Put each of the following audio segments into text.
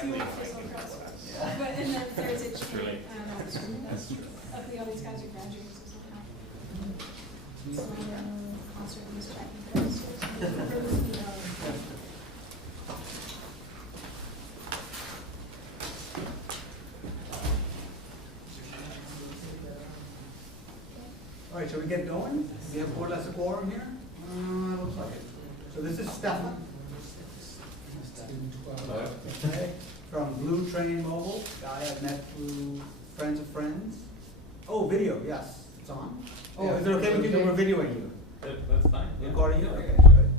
directly. Yeah. But and then there's a chain That's true. of all these guys are graduates or somehow. So I don't know concert was checking those. All right, shall we get going? We have more or less a quorum here? Looks like it. So this is Stefan. Hello. Okay, from Bluetrain Mobile, guy I've met through friends of friends. Oh, video, yes, it's on. Oh, Yeah, is it okay with you that we're videoing you? That's fine. Yeah. Recording you? Yeah. Okay, good.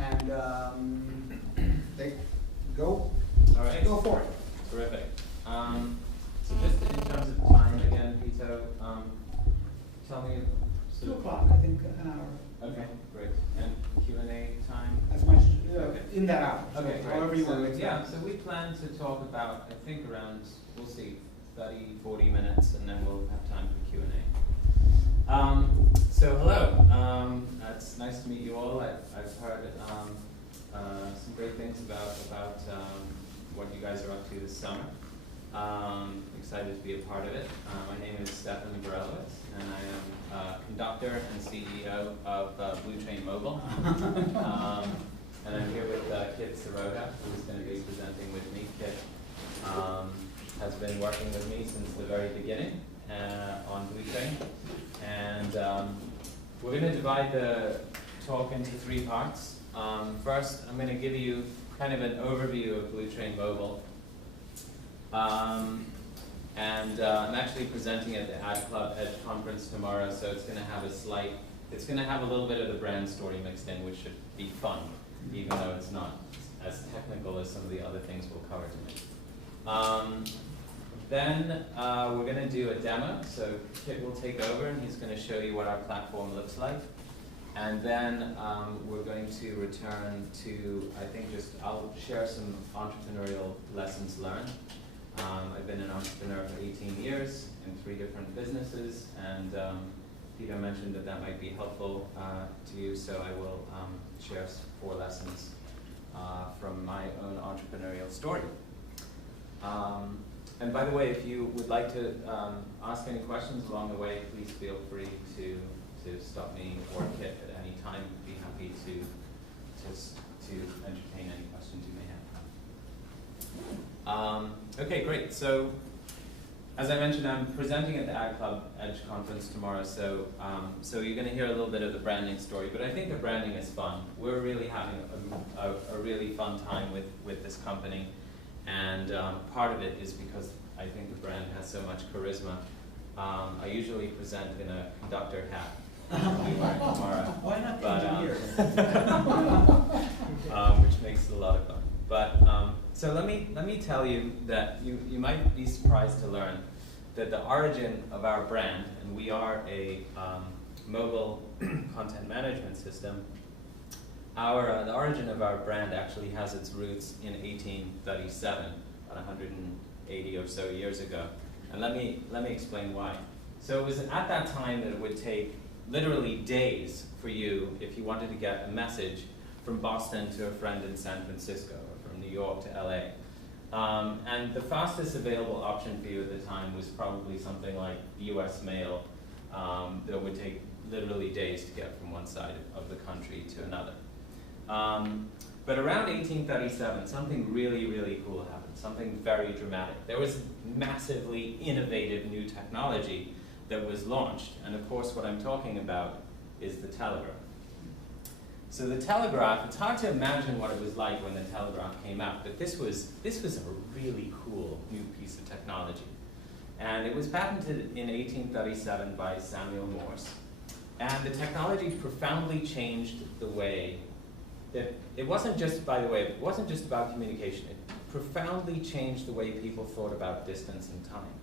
And they go. All right. Go for it. Terrific. So just in terms of time again, Peter, tell me. 2 o'clock, I think, an hour. Okay, great. And Q&A time? As much, Okay. in that hour. So Okay, great. however you want to So, mix yeah, that. so we plan to talk about, I think around, we'll see, 30, 40 minutes, and then we'll have time for Q&A. So hello, it's nice to meet you all. I've heard some great things about what you guys are up to this summer. Excited to be a part of it. My name is Stefan Borelowitz, and I am conductor and CEO of Bluetrain Mobile. And I'm here with Kit Sirota, who's going to be presenting with me. Kit has been working with me since the very beginning on Bluetrain. And we're going to divide the talk into 3 parts. First, I'm going to give you kind of an overview of Bluetrain Mobile. And I'm actually presenting at the Ad Club Edge conference tomorrow, so it's going to have a little bit of the brand story mixed in, which should be fun, even though it's not as technical as some of the other things we'll cover tonight. Then we're going to do a demo, so Kit will take over and he's going to show you what our platform looks like. And then we're going to return to, I'll share some entrepreneurial lessons learned. I've been an entrepreneur for 18 years in 3 different businesses, and Peter mentioned that might be helpful to you, so I will share 4 lessons from my own entrepreneurial story. And by the way, if you would like to ask any questions along the way, please feel free to stop me or Kit at any time. I'd be happy to entertain any questions you may have. Okay, great. So, as I mentioned, I'm presenting at the Ad Club Edge conference tomorrow, so you're going to hear a little bit of the branding story, but I think the branding is fun. We're really having a really fun time with this company, and part of it is because I think the brand has so much charisma. I usually present in a conductor hat. I'll be wearing tomorrow. Why not the engineer? Which makes it a lot of fun. But so let me tell you that you might be surprised to learn that the origin of our brand, and we are a mobile content management system. The origin of our brand actually has its roots in 1837, about 180 or so years ago. And let me explain why. So it was at that time that it would take literally days for you, if you wanted to get a message from Boston to a friend in San Francisco, or from New York to LA. And the fastest available option for you at the time was probably something like US mail that would take literally days to get from one side of the country to another. But around 1837, something really, really cool happened, something very dramatic. There was massively innovative new technology that was launched. And of course, what I'm talking about is the telegraph. So the telegraph, it's hard to imagine what it was like when the telegraph came out, but this was a really cool new piece of technology. And it was patented in 1837 by Samuel Morse. And the technology profoundly changed the way that, it wasn't just, by the way, it wasn't just about communication. It profoundly changed the way people thought about distance and time.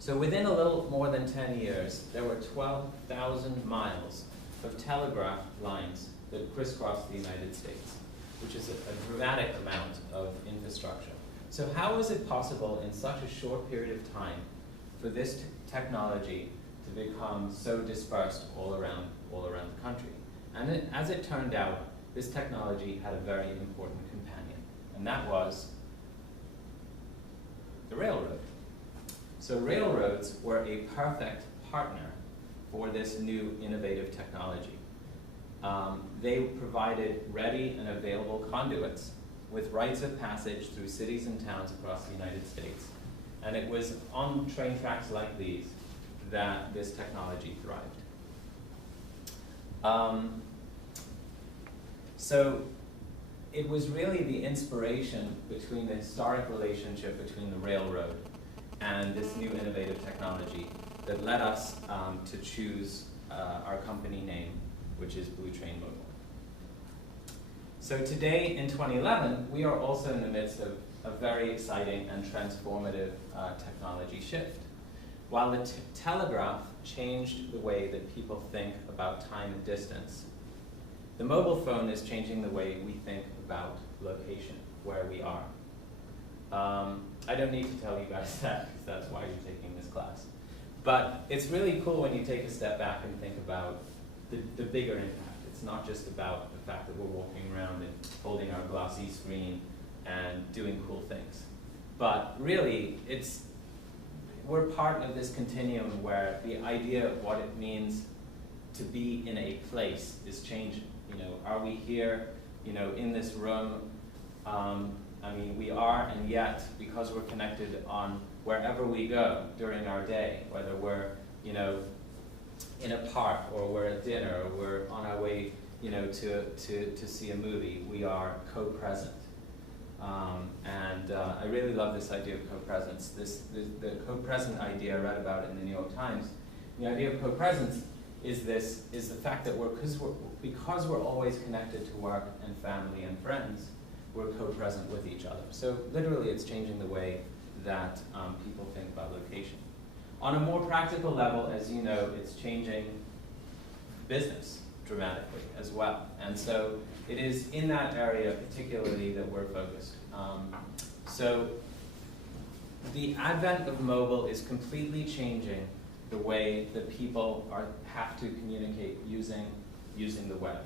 So within a little more than 10 years, there were 12,000 miles of telegraph lines that crisscrossed the United States, which is a dramatic amount of infrastructure. So how was it possible in such a short period of time for this technology to become so dispersed all around the country? And as it turned out, this technology had a very important companion, and that was the railroad. So railroads were a perfect partner for this new innovative technology. They provided ready and available conduits with rites of passage through cities and towns across the United States. And it was on train tracks like these that this technology thrived. So it was really the inspiration between the historic relationship between the railroad and this new innovative technology that led us to choose our company name, which is Bluetrain Mobile. So today, in 2011, we are also in the midst of a very exciting and transformative technology shift. While the telegraph changed the way that people think about time and distance, the mobile phone is changing the way we think about location, where we are. I don't need to tell you guys that, because that's why you're taking this class. But it's really cool when you take a step back and think about the bigger impact. It's not just about the fact that we're walking around and holding our glossy screen and doing cool things. But really, we're part of this continuum where the idea of what it means to be in a place is changing. You know, are we here, you know, in this room? I mean, we are, and yet, because we're connected on wherever we go during our day, whether we're, you know, in a park, or we're at dinner, or we're on our way, you know, to see a movie, we are co-present. I really love this idea of co-presence. The co-present idea I read about in the New York Times. The idea of co-presence is the fact that because we're always connected to work and family and friends, we're co-present with each other. So literally, it's changing the way that people think about location. On a more practical level, as you know, it's changing business dramatically as well. And so it is in that area particularly that we're focused. So the advent of mobile is completely changing the way that people have to communicate using the web.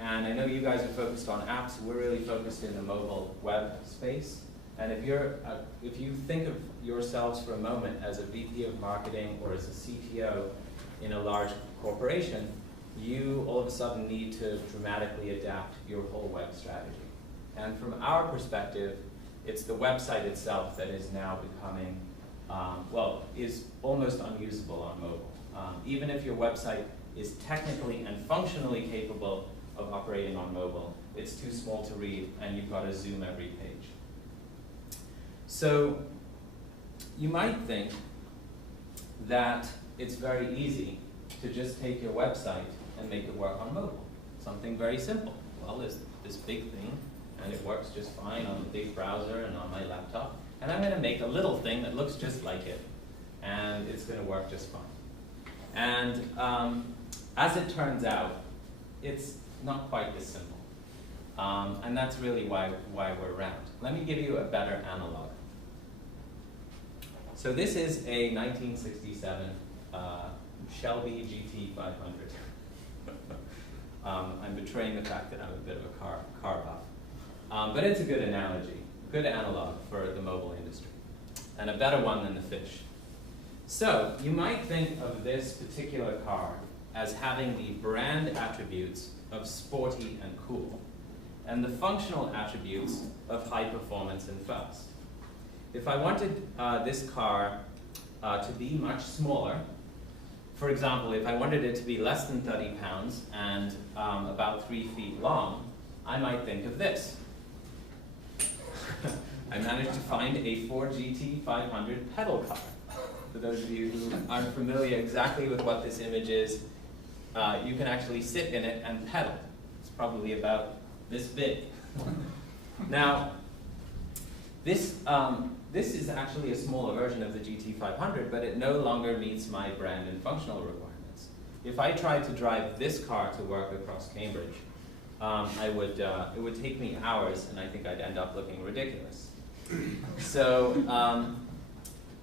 And I know you guys are focused on apps. We're really focused in the mobile web space. And if you think of yourselves for a moment as a VP of marketing or as a CTO in a large corporation, you all of a sudden need to dramatically adapt your whole web strategy. And from our perspective, it's the website itself that is now becoming, is almost unusable on mobile. Even if your website is technically and functionally capable of operating on mobile, it's too small to read, and you've got to zoom every page. So you might think that it's very easy to just take your website and make it work on mobile. Something very simple. Well, there's this big thing, and it works just fine on the big browser and on my laptop. And I'm going to make a little thing that looks just like it, and it's going to work just fine. And as it turns out, it's not quite this simple. And that's really why we're around. Let me give you a better analog. So this is a 1967 Shelby GT500. I'm betraying the fact that I'm a bit of a car buff. But it's a good analogy, good analog for the mobile industry, and a better one than the fish. So you might think of this particular car as having the brand attributes of sporty and cool, and the functional attributes of high performance and fast. If I wanted this car to be much smaller, for example, if I wanted it to be less than 30 pounds and about 3 feet long, I might think of this. I managed to find a Ford GT500 pedal car. For those of you who aren't familiar exactly with what this image is, you can actually sit in it and pedal. It's probably about this big. Now, this is actually a smaller version of the GT500, but it no longer meets my brand and functional requirements. If I tried to drive this car to work across Cambridge, it would take me hours, and I think I'd end up looking ridiculous. So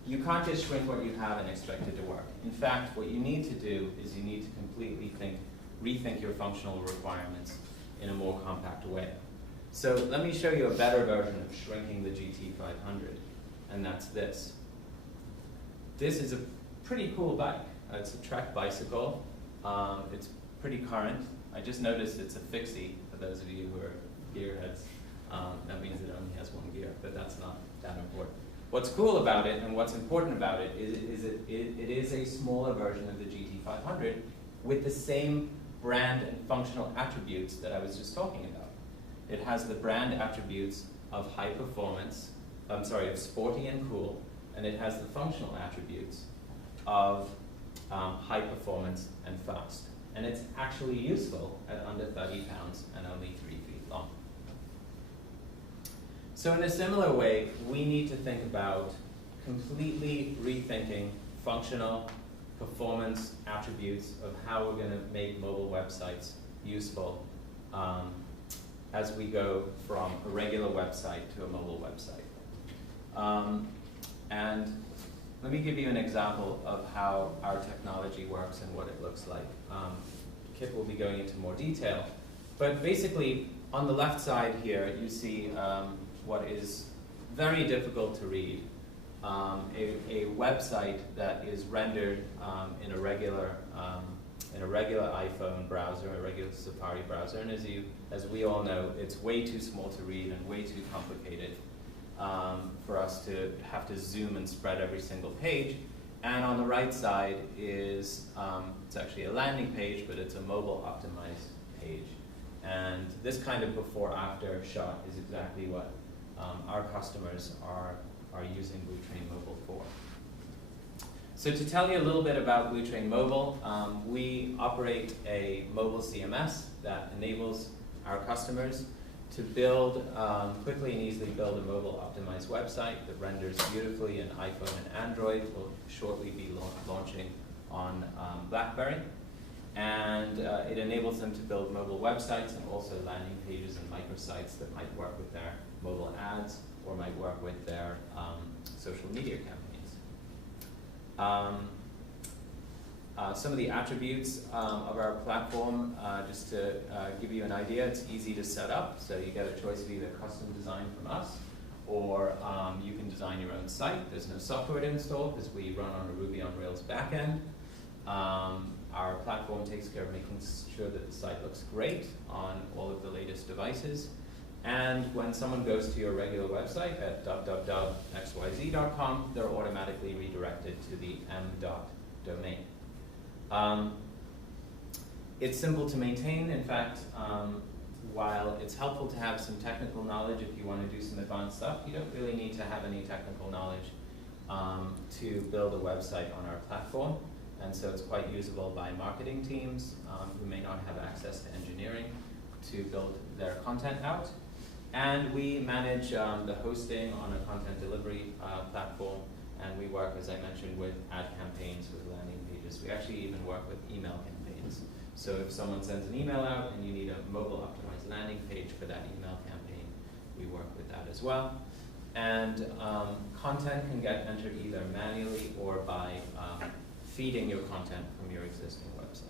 you can't just shrink what you have and expect it to work. In fact, what you need to do is you need to completely rethink your functional requirements in a more compact way. So let me show you a better version of shrinking the GT500. and that's this. This is a pretty cool bike. It's a Trek bicycle. It's pretty current. I just noticed it's a fixie, for those of you who are gearheads. That means it only has one gear, but that's not that important. What's cool about it and what's important about it is it is a smaller version of the GT500 with the same brand and functional attributes that I was just talking about. It has the brand attributes of high performance, of sporty and cool, and it has the functional attributes of high performance and fast. And it's actually useful at under 30 pounds and only 3 feet long. So in a similar way, we need to think about completely rethinking functional performance attributes of how we're going to make mobile websites useful as we go from a regular website to a mobile website. And let me give you an example of how our technology works and what it looks like. Kip will be going into more detail. But basically, on the left side here, you see what is very difficult to read. A website that is rendered in a regular iPhone browser, a regular Safari browser, and as we all know, it's way too small to read and way too complicated for us to have to zoom and spread every single page. And on the right side is it's actually a landing page, but it's a mobile optimized page. And this kind of before-after shot is exactly what our customers are using Bluetrain Mobile for. So to tell you a little bit about Bluetrain Mobile, we operate a mobile CMS that enables our customers to build, quickly and easily build a mobile optimized website that renders beautifully in iPhone and Android. We'll shortly be launching on BlackBerry. And it enables them to build mobile websites and also landing pages and microsites that might work with their mobile ads or might work with their social media campaigns. Some of the attributes of our platform, just to give you an idea, it's easy to set up, so you get a choice of either custom design from us or you can design your own site. There's no software to install because we run on a Ruby on Rails backend. Our platform takes care of making sure that the site looks great on all of the latest devices. And when someone goes to your regular website at www.xyz.com, they're automatically redirected to the m. domain. It's simple to maintain. In fact, while it's helpful to have some technical knowledge if you want to do some advanced stuff, you don't really need to have any technical knowledge to build a website on our platform. And so it's quite usable by marketing teams who may not have access to engineering to build their content out. And we manage the hosting on a content delivery platform, and we work, as I mentioned, with ad campaigns, with landing pages. We actually even work with email campaigns. So if someone sends an email out and you need a mobile optimized landing page for that email campaign, we work with that as well. And content can get entered either manually or by feeding your content from your existing website.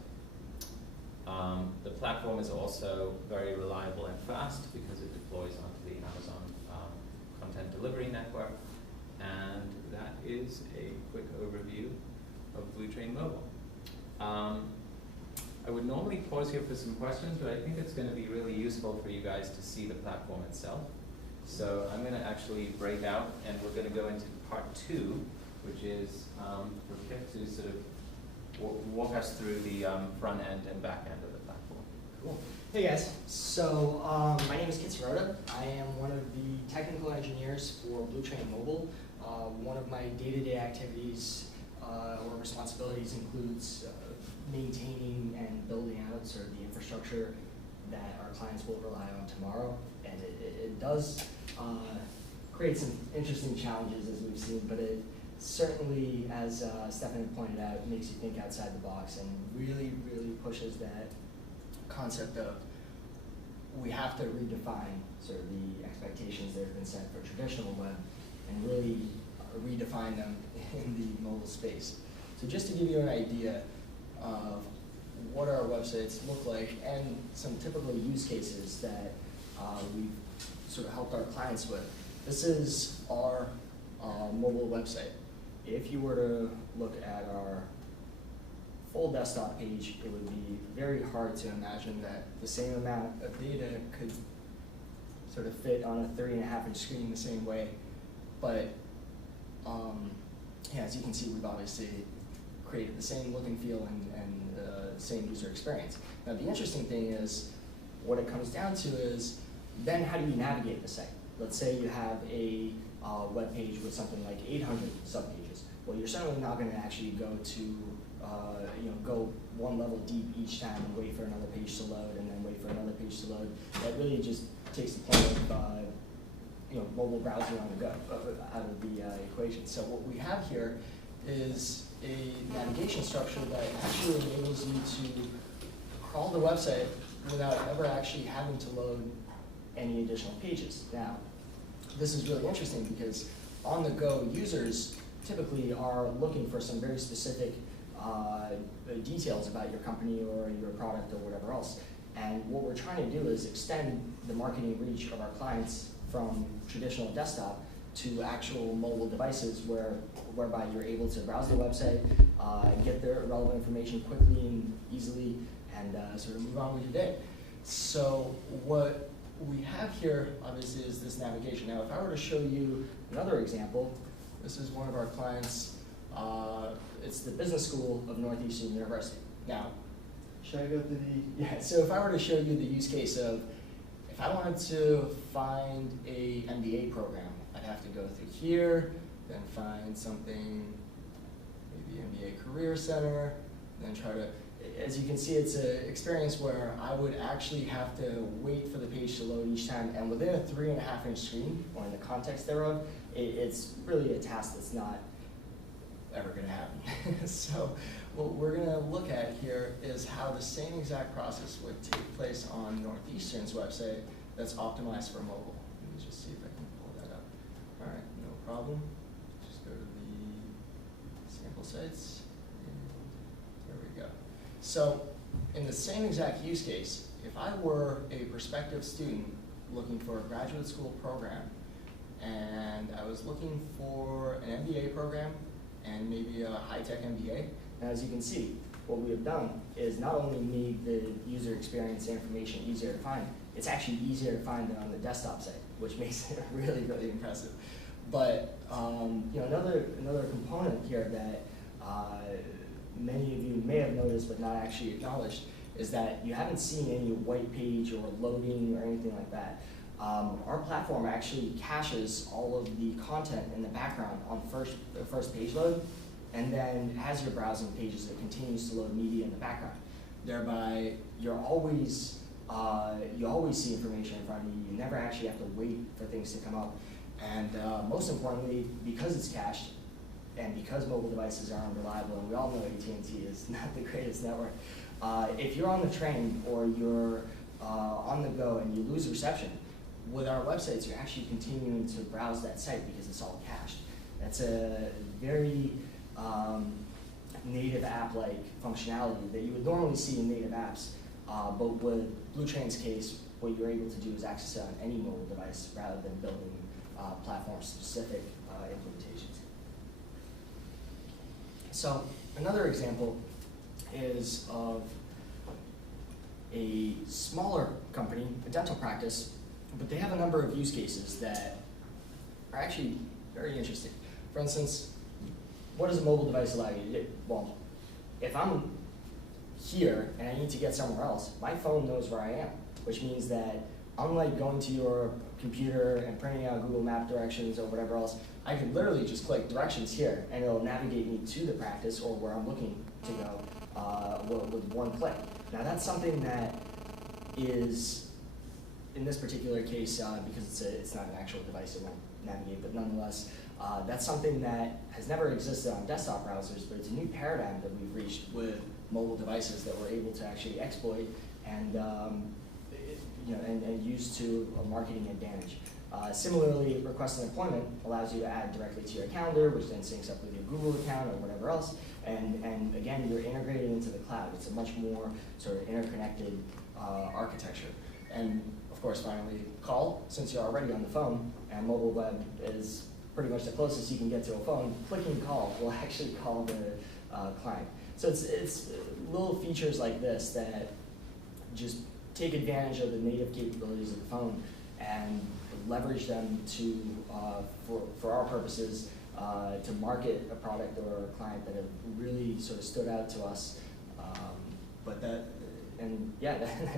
The platform is also very reliable and fast because it deploys onto the Amazon Content Delivery Network. And that is a quick overview of Bluetrain Mobile. I would normally pause here for some questions, but I think it's going to be really useful for you guys to see the platform itself. So I'm going to actually break out, and we're going to go into part 2, which is for Kip to sort of walk us through the front end and back end of the platform. Cool. Hey guys, so my name is Kit Sirota. I am one of the technical engineers for Bluetrain Mobile. One of my day-to-day activities or responsibilities includes maintaining and building out sort of the infrastructure that our clients will rely on tomorrow. And it does create some interesting challenges, as we've seen, but it certainly, as Stephanie pointed out, makes you think outside the box and really, really pushes that concept of we have to redefine sort of the expectations that have been set for traditional web and really redefine them in the mobile space. So just to give you an idea of what our websites look like and some typical use cases that we've sort of helped our clients with. This is our mobile website. If you were to look at our full desktop page, it would be very hard to imagine that the same amount of data could sort of fit on a 3.5-inch screen the same way. But yeah, as you can see, we've obviously created the same look and feel and same user experience. Now, the interesting thing is, what it comes down to is, then how do you navigate the site? Let's say you have a web page with something like 800 subpages. Well, you're certainly not going to actually go to go one level deep each time and wait for another page to load and then wait for another page to load. That really just takes the point of mobile browsing on the go out of the equation. So what we have here is a navigation structure that actually enables you to crawl the website without ever actually having to load any additional pages. Now, this is really interesting because on-the-go users typically are looking for some very specific details about your company or your product or whatever else. And what we're trying to do is extend the marketing reach of our clients from traditional desktop to actual mobile devices whereby you're able to browse the website, get the relevant information quickly and easily, and sort of move on with your day. So what we have here, obviously, is this navigation. Now, if I were to show you another example, this is one of our clients. It's the Business School of Northeastern University. Now, should I go through the, yeah, so if I were to show you the use case of, if I wanted to find a MBA program, I'd have to go through here, then find something, maybe MBA Career Center, then try to, as you can see, it's an experience where I would actually have to wait for the page to load each time, and within a 3.5-inch screen, or in the context thereof, it's really a task that's not ever going to happen. So what we're going to look at here is how the same exact process would take place on Northeastern's website that's optimized for mobile. Let me just see if I can pull that up. All right, no problem. Just go to the sample sites, and there we go. So in the same exact use case, if I were a prospective student looking for a graduate school program, and I was looking for an MBA program and maybe a high-tech MBA, and as you can see, what we have done is not only made the user experience and information easier to find, it's actually easier to find than on the desktop site, which makes it really, really impressive. But another component here that many of you may have noticed but not actually acknowledged is that you haven't seen any white page or loading or anything like that. Our platform actually caches all of the content in the background on the first page load, and then as you're browsing pages, it continues to load media in the background. Thereby, you always see information in front of you. You never actually have to wait for things to come up. And most importantly, because it's cached, and because mobile devices are unreliable, and we all know AT&T is not the greatest network, if you're on the train or you're on the go and you lose reception, with our websites, you're actually continuing to browse that site because it's all cached. That's a very native app-like functionality that you would normally see in native apps, but with Bluetrain's case, what you're able to do is access it on any mobile device rather than building platform-specific implementations. So another example is of a smaller company, a dental practice, but they have a number of use cases that are actually very interesting. For instance, what does a mobile device allow you to do? Well, if I'm here and I need to get somewhere else, my phone knows where I am, which means that unlike going to your computer and printing out Google Map directions or whatever else, I can literally just click directions here and it'll navigate me to the practice or where I'm looking to go with one click. Now that's something that is, in this particular case, because it's not an actual device, it won't navigate, but nonetheless, that's something that has never existed on desktop browsers, but it's a new paradigm that we've reached with mobile devices that we're able to actually exploit and and use to a marketing advantage. Similarly, request an appointment allows you to add directly to your calendar, which then syncs up with your Google account or whatever else, and again, you're integrated into the cloud. It's a much more sort of interconnected architecture. And of course, finally, call, since you're already on the phone, and mobile web is pretty much the closest you can get to a phone, clicking call will actually call the client. So it's little features like this that just take advantage of the native capabilities of the phone and leverage them to, for our purposes, to market a product or a client that have really sort of stood out to us. That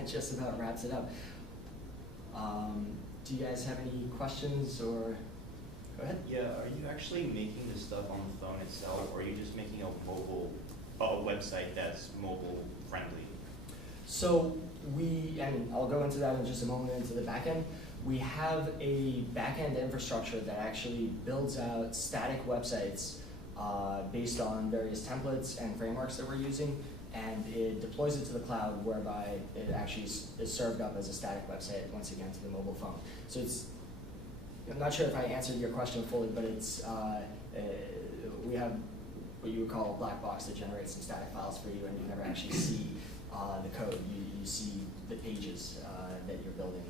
just about wraps it up. Do you guys have any questions or, go ahead? Yeah, are you actually making the stuff on the phone itself, or are you just making a website that's mobile friendly? So and I'll go into that in just a moment into the back end. We have a back-end infrastructure that actually builds out static websites based on various templates and frameworks that we're using, and it deploys it to the cloud whereby it actually is served up as a static website once again to the mobile phone. So I'm not sure if I answered your question fully, but we have what you would call a black box that generates some static files for you, and you never actually see the code. You see the pages that you're building.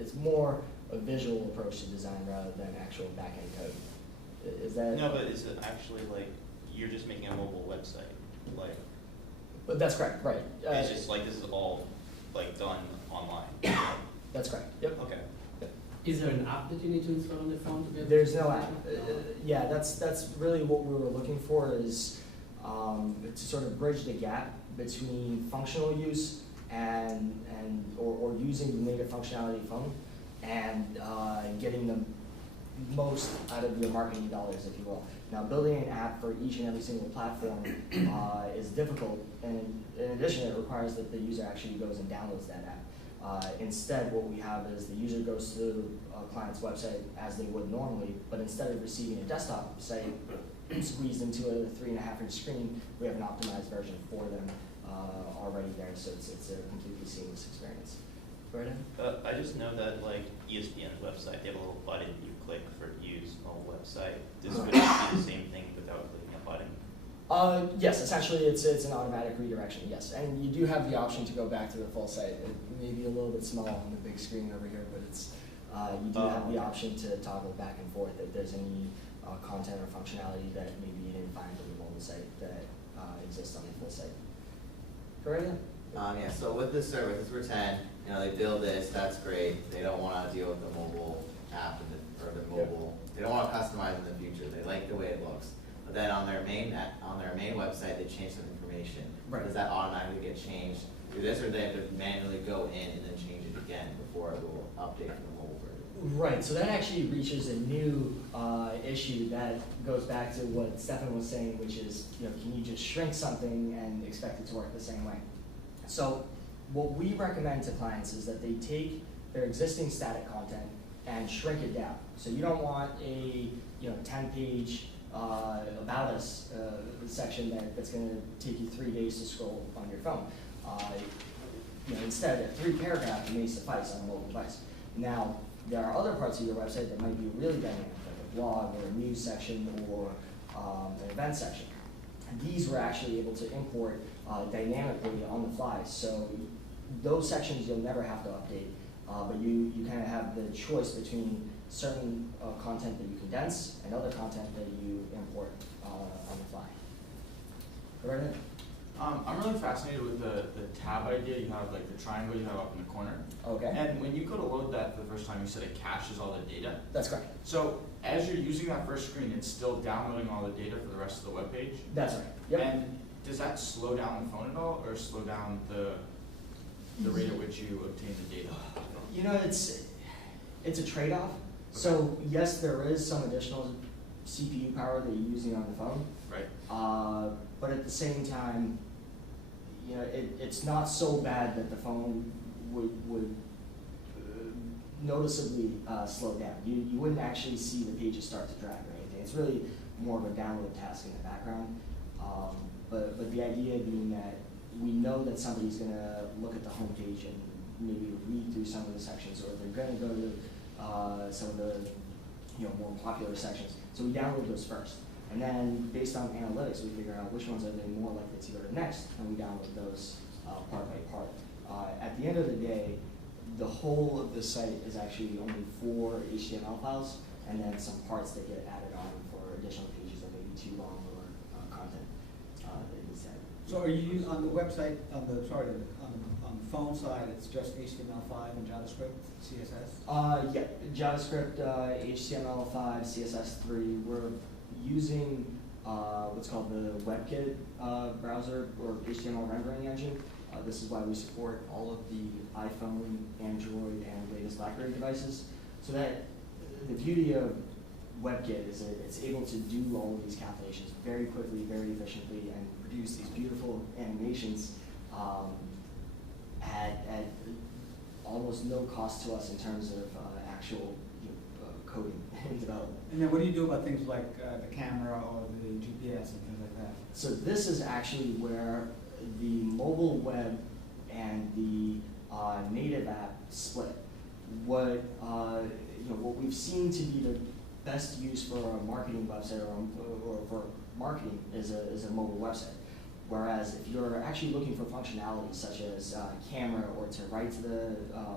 It's more a visual approach to design rather than actual back-end code. Is that? No, but is it actually like you're just making a mobile website? Like, But that's correct, right. it's just like this is all like done online. That's correct, yep. Okay. Is there an app that you need to install on the phone to get? There's no app. Yeah, that's really what we were looking for is to sort of bridge the gap between functional use or using the native functionality of the phone and getting the most out of your marketing dollars, if you will. Now, building an app for each and every single platform is difficult, and in addition, it requires that the user actually goes and downloads that app. Instead, what we have is the user goes to a client's website as they would normally, but instead of receiving a desktop site squeezed into a 3.5-inch screen, we have an optimized version for them already there, so it's a completely seamless experience. Right in? I just know that like ESPN's website, they have a little button you click for use mobile website. This would be the same thing without clicking a button. Yes, essentially it's an automatic redirection, yes. And you do have the option to go back to the full site. It may be a little bit small on the big screen over here, but it's you do have the option to toggle back and forth if there's any content or functionality that maybe you didn't find on the mobile site that exists on the full site. Go right in. Yeah, so with this service, this for 10, they build this, that's great. They don't want to deal with the mobile app or the mobile. They don't want to customize in the future. They like the way it looks. But then on their main website, they change some information. Right. Does that automatically get changed through this, or do they have to manually go in and then change it again before it will update for the mobile version? Right, so that actually reaches a new issue that goes back to what Stefan was saying, which is, can you just shrink something and expect it to work the same way? So what we recommend to clients is that they take their existing static content and shrink it down. So you don't want a 10-page about us section that's going to take you 3 days to scroll on your phone. Instead, a 3-paragraph may suffice on a mobile device. Now, there are other parts of your website that might be really dynamic, like a blog or a news section or an event section. And these we're actually able to import dynamically on the fly. So those sections you'll never have to update, but you kind of have the choice between certain content that you condense and other content that you import on the fly. Go right ahead. I'm really fascinated with the tab idea. You have like the triangle you have up in the corner. Okay. And when you go to load that for the first time, you said it caches all the data. That's correct. So as you're using that first screen, it's still downloading all the data for the rest of the web page. That's right. Yep. And does that slow down the phone at all, or slow down the rate at which you obtain the data? It's a trade-off. So yes, there is some additional CPU power that you're using on the phone. Right. But at the same time, it's not so bad that the phone would noticeably slow down. You wouldn't actually see the pages start to drag or anything. It's really more of a download task in the background. But the idea being that we know that somebody's going to look at the home page and maybe read through some of the sections, or they're going to go to some of the more popular sections. So we download those first. And then based on analytics, we figure out which ones are they more likely to go to next, and we download those part by part. At the end of the day, the whole of the site is actually only 4 HTML files, and then some parts that get added on for additional pages that may be too long or content that needs to. So are you on the website, on the phone side, it's just HTML5 and JavaScript, CSS? Yeah, JavaScript, HTML5, CSS3. We're using what's called the WebKit browser or HTML rendering engine. This is why we support all of the iPhone, Android, and latest BlackBerry devices. So that the beauty of WebKit is that it's able to do all of these calculations very quickly, very efficiently, and produce these beautiful animations at almost no cost to us in terms of actual coding and development. And then what do you do about things like the camera or the GPS and things like that? So this is actually where the mobile web and the native app split. What what we've seen to be the best use for a marketing website or for marketing is a mobile website. Whereas if you're actually looking for functionality such as camera or to write to the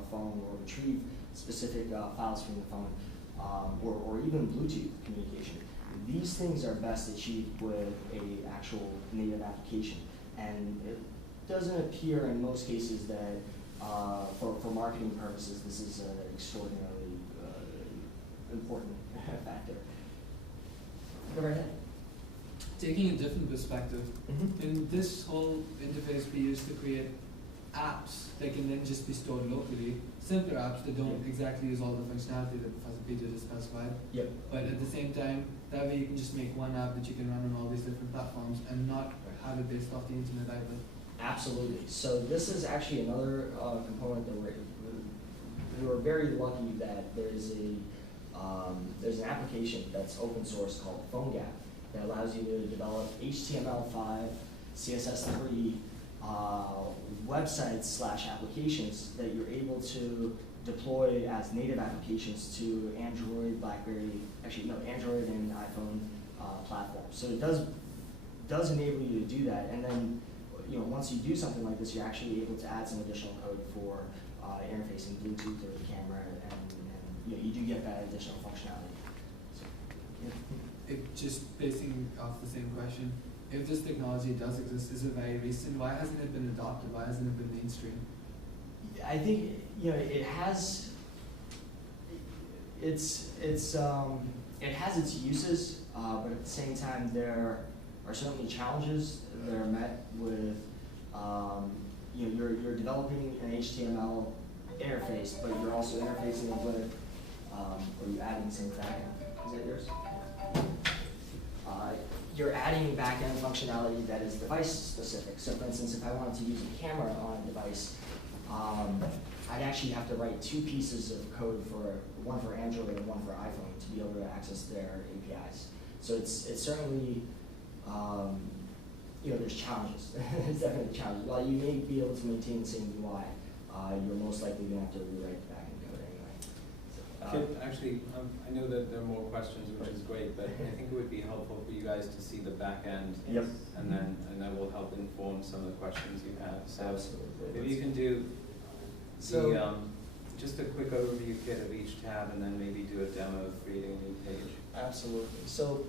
phone or retrieve specific files from the phone or even Bluetooth communication, these things are best achieved with a actual native application. And it doesn't appear in most cases that for marketing purposes this is an extraordinarily important factor. Go right ahead. Taking a different perspective, Mm-hmm. can this whole interface be used to create apps that can then just be stored locally, simpler apps that don't exactly use all the functionality that Professor Peter just specified, Yep. but at the same time, that way you can just make one app that you can run on all these different platforms and not have it based off the internet either. Absolutely. So this is actually another component that we're very lucky that there's an application that's open source called PhoneGap that allows you to develop HTML5, CSS3 websites/applications that you're able to deploy as native applications to Android, BlackBerry, Android and iPhone platforms. So it does enable you to do that, and then once you do something like this, you're actually able to add some additional code for interfacing Bluetooth or the camera, and you do get that additional functionality. So, yeah. It just basing off the same question, if this technology does exist, is it very recent? Why hasn't it been adopted? Why hasn't it been mainstream? I think it has. It has its uses, but at the same time there are certainly challenges that are met with. You're developing an HTML interface, but you're also interfacing it with, or you're adding some backend. Is that yours? You're adding back-end functionality that is device specific. So for instance, if I wanted to use a camera on a device, I'd actually have to write two pieces of code one for Android and one for iPhone to be able to access their APIs. So it's certainly, there's challenges. There's definitely challenges. While you may be able to maintain the same UI, you're most likely going to have to rewrite the back-end code anyway. Actually, I know that there are more questions, which is great, but I think it would be helpful for you guys to see the back end, Yep. and that will help inform some of the questions you have. So Absolutely. if you can do just a quick overview kit of each tab, and then maybe do a demo of creating a new page. Absolutely. So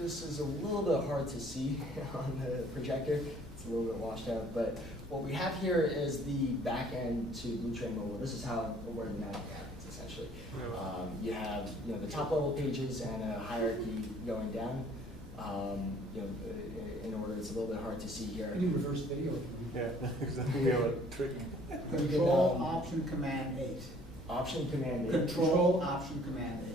this is a little bit hard to see on the projector. It's a little bit washed out, but what we have here is the back end to Bluetrain Mobile. This is where the magic happens, essentially. You have the top level pages and a hierarchy going down. In order, it's a little bit hard to see here. Can you reverse video? Yeah, exactly. Tricky. Control Option Command 8. Option Command 8. Control Option Command 8.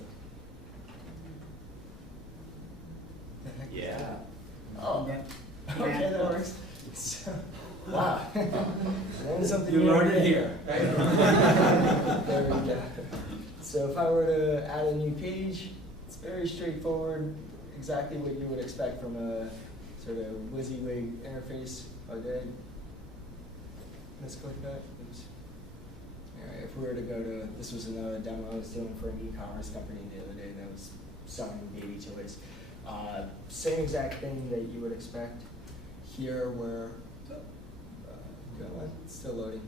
Yeah. Oh, Command- okay, that works. So, wow. Learn something You new learned every it day. here, right? There we go. So if I were to add a new page, it's very straightforward, exactly what you would expect from a sort of WYSIWYG interface. Oh, did I misclick that? Oops. All right, if we were to go to, this was another demo I was doing for an e-commerce company the other day that was selling baby toys. Same exact thing that you would expect here where, go on, it's still loading.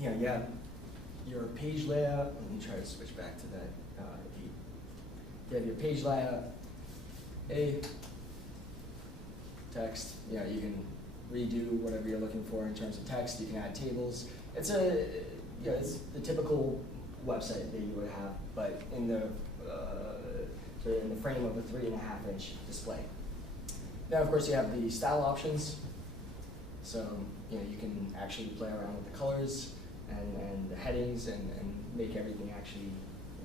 Yeah, your page layout. Let me try to switch back to that 8. You have your page layout, text. You know, you can redo whatever you're looking for in terms of text. You can add tables. It's it's the typical website that you would have, but in the frame of a 3.5-inch display. Now, of course, you have the style options. So you know, you can actually play around with the colors and the headings and make everything actually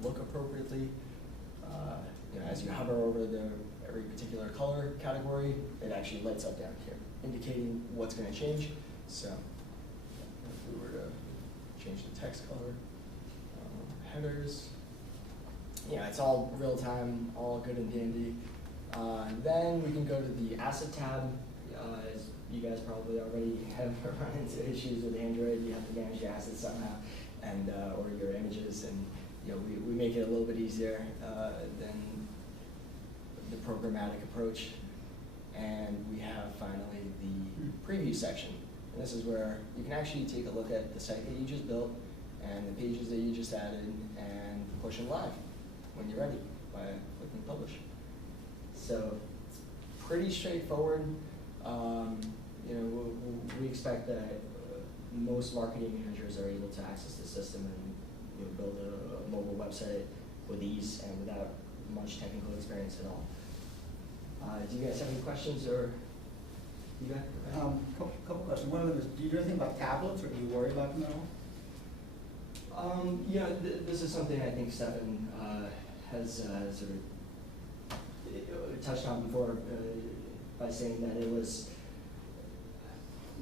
look appropriately. You know, as you hover over every particular color category, it actually lights up down here, indicating what's going to change. So if we were to change the text color, headers, yeah, it's all real time, all good and dandy. Then we can go to the asset tab. As you guys probably already have run into issues with Android, you have to manage your assets somehow, and or your images, and you know, we make it a little bit easier than the programmatic approach. And we have finally the preview section. And this is where you can actually take a look at the site that you just built and the pages that you just added and push them live when you're ready by clicking publish. So it's pretty straightforward. You know, we expect that most marketing managers are able to access the system and build a mobile website with ease and without much technical experience at all. Do you guys have any questions, or you got? Couple questions. One of them is, do you do anything about tablets, or do you worry about them at all? Yeah, this is something I think Stefan has sort of touched on before by saying that it was,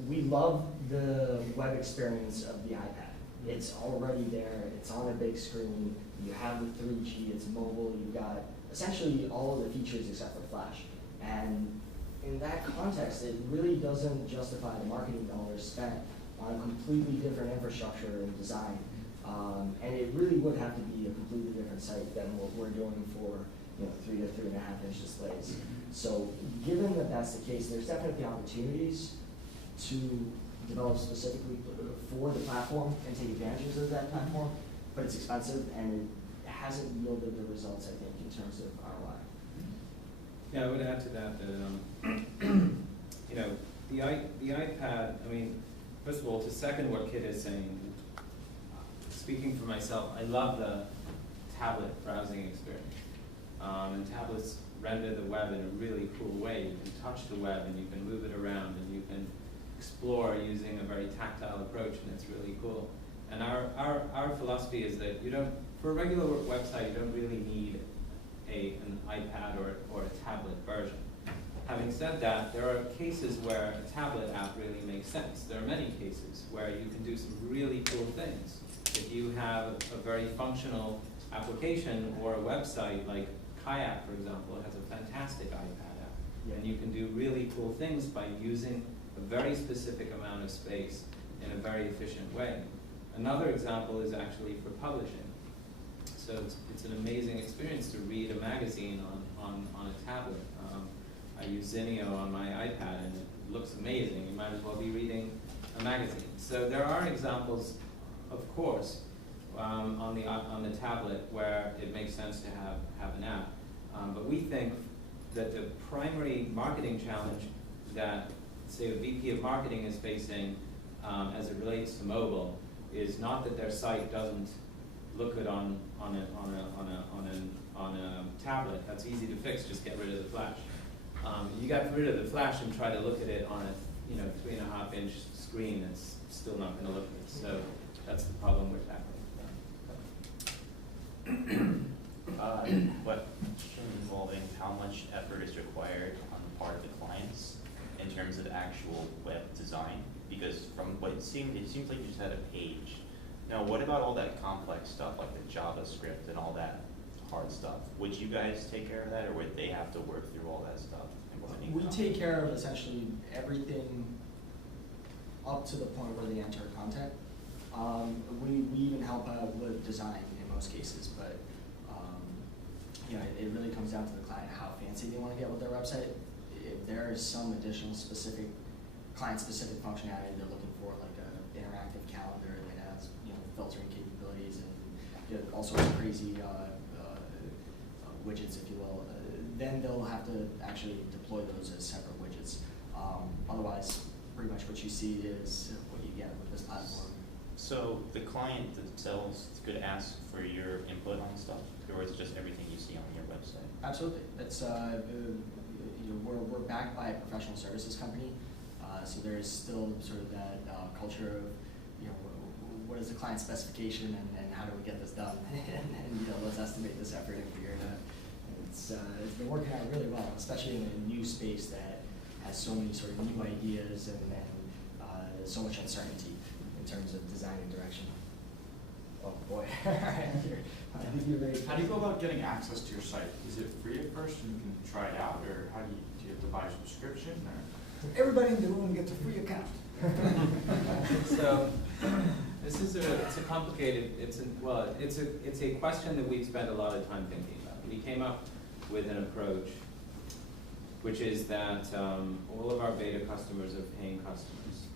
we love the web experience of the iPad. It's already there, it's on a big screen, you have the 3G, it's mobile, you've got essentially all of the features except for Flash. And in that context, it really doesn't justify the marketing dollars spent on a completely different infrastructure and design. And it really would have to be a completely different site than what we're doing for 3 to 3.5-inch displays. So given that that's the case, there's definitely opportunities to develop specifically for the platform and take advantages of that platform, but it's expensive and it hasn't yielded the results, I think, in terms of ROI. Yeah, I would add to that the iPad, I mean, first of all, to second what Kit is saying, speaking for myself, I love the tablet browsing experience. And tablets render the web in a really cool way. You can touch the web and you can move it around and you can explore using a very tactile approach, and it's really cool. And our philosophy is that for a regular website, you don't really need an iPad or a tablet version. Having said that, there are cases where a tablet app really makes sense. There are many cases where you can do some really cool things. If you have a very functional application or a website like Kayak, for example, has a fantastic iPad app. Yeah. And you can do really cool things by using a very specific amount of space in a very efficient way. Another example is actually for publishing. So it's an amazing experience to read a magazine on a tablet. I use Zinio on my iPad and it looks amazing. You might as well be reading a magazine. So there are examples, of course, on the tablet where it makes sense to have an app. But we think that the primary marketing challenge that, say, a VP of marketing is facing as it relates to mobile is not that their site doesn't look good on a tablet. That's easy to fix. Just get rid of the flash. You get rid of the flash and try to look at it on a 3.5-inch screen. It's still not going to look good. So that's the problem we're tackling. What involving how much effort is required on the part of the clients in terms of actual web design? Because from what it seems like you just had a page. Now, what about all that complex stuff like the JavaScript and all that hard stuff? Would you guys take care of that, or would they have to work through all that stuff? We take care of essentially everything up to the point where they enter content. We even help out with design in most cases, but it really comes down to the client, how fancy they want to get with their website. If there is some additional client-specific functionality they're looking for, like an interactive calendar that has filtering capabilities, categories and all sorts of crazy widgets, if you will, then they'll have to actually deploy those as separate widgets. Otherwise, pretty much what you see is what you get with this platform. So the client themselves could ask for your input on stuff, or is it just everything you see on your website? Absolutely. It's we're backed by a professional services company, so there is still sort of that culture of what is the client specification and how do we get this done, and let's estimate this effort and figure it out. It's been working out really well, especially in a new space that has so many sort of new ideas and so much uncertainty in terms of design and direction. Oh boy. How do you go about getting access to your site? Is it free at first and you can try it out, or how do you have to buy a subscription? Or? Everybody in the room gets a free account. So this is it's a complicated, it's a question that we've spent a lot of time thinking about. We came up with an approach, which is that all of our beta customers are paying customers.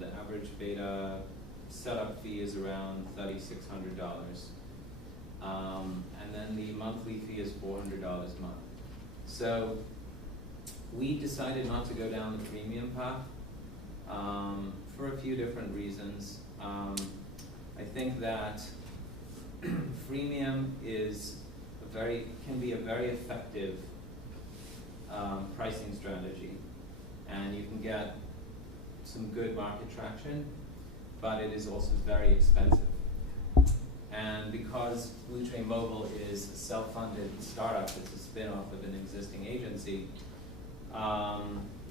The average beta setup fee is around $3,600. And then the monthly fee is $400 a month. So we decided not to go down the freemium path for a few different reasons. I think that freemium can be a very effective pricing strategy, and you can get some good market traction, but it is also very expensive. And because Bluetrain Mobile is a self-funded startup, it's a spin-off of an existing agency,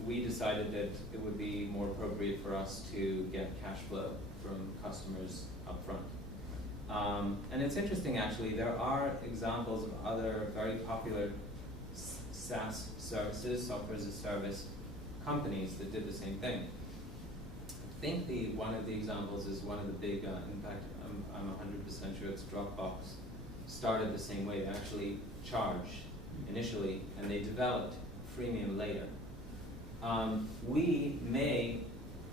we decided that it would be more appropriate for us to get cash flow from customers up front. And it's interesting, actually, there are examples of other very popular SaaS services, software as a service companies that did the same thing. I think one of the examples is one of the big, in fact, I'm 100% sure it's Dropbox, started the same way. They actually charged initially, and they developed freemium later. We may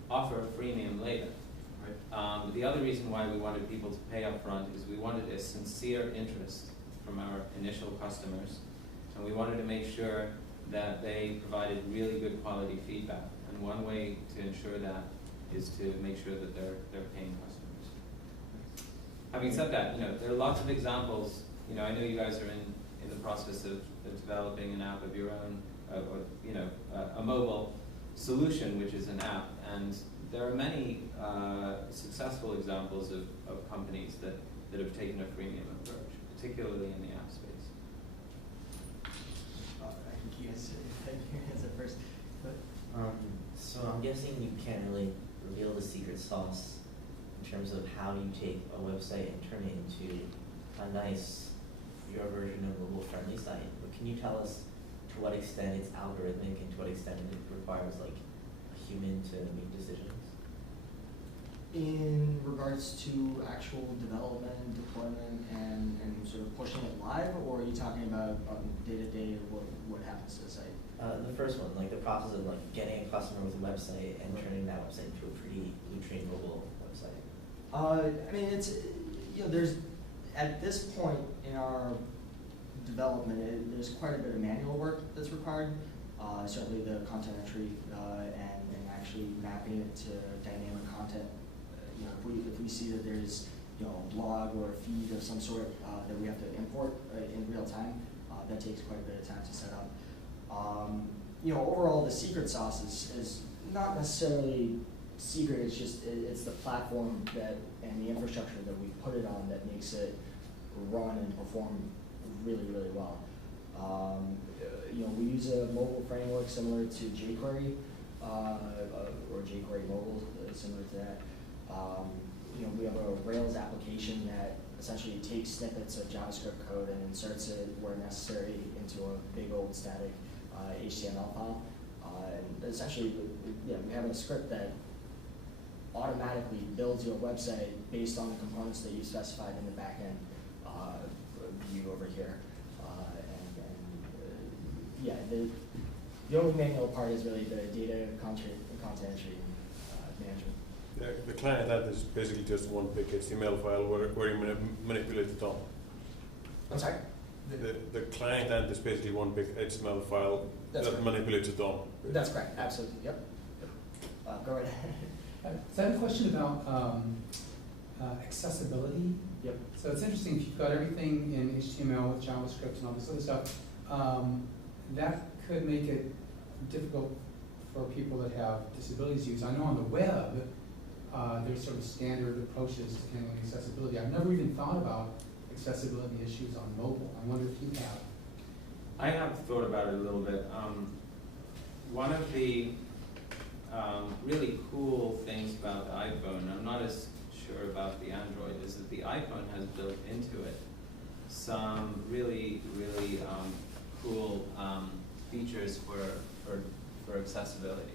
offer freemium later. But the other reason why we wanted people to pay up front is we wanted a sincere interest from our initial customers, and we wanted to make sure that they provided really good quality feedback. And one way to ensure that is to make sure that they're paying customers. Having said that, there are lots of examples. I know you guys are in the process of developing an app of your own, a mobile solution, which is an app, and there are many successful examples of companies that have taken a freemium approach, particularly in the app space. I think you guys at first. So I'm guessing you can't really reveal the secret sauce in terms of how you take a website and turn it into a nice, your version of a mobile-friendly site. But can you tell us to what extent it's algorithmic and to what extent it requires like a human to make decisions? In regards to actual development, deployment, and sort of pushing it live, or are you talking about day-to-day what happens to the site? The first one, like the process of like getting a customer with a website and turning that website into a pretty Bluetrain mobile website. I mean, it's there's at this point in our development, there's quite a bit of manual work that's required. Certainly the content entry and actually mapping it to dynamic content. If we see that there's a blog or a feed of some sort that we have to import in real time, that takes quite a bit of time to set up. Overall, the secret sauce is not necessarily secret. It's just it's the platform and the infrastructure that we put it on that makes it run and perform really, really well. We use a mobile framework similar to jQuery or jQuery mobile, similar to that. We have a Rails application that essentially takes snippets of JavaScript code and inserts it where necessary into a big old static HTML file. And essentially, we have a script that automatically builds your website based on the components that you specified in the backend view over here. The only manual part is really the data content entry management. the client end is basically just one big HTML file where you manipulate the DOM. I'm sorry? The client end is basically one big HTML file That's that correct. manipulates the DOM. That's correct, absolutely, yep. Go right ahead. So I have a question about accessibility. Yep. So it's interesting, if you've got everything in HTML with JavaScript and all this other stuff, that could make it difficult for people that have disabilities to use. I know on the web, there's sort of standard approaches to handling accessibility. I've never even thought about accessibility issues on mobile. I wonder if you have. I have thought about it a little bit. One of the really cool things about the iPhone, I'm not as sure about the Android, is that the iPhone has built into it some really cool features for accessibility.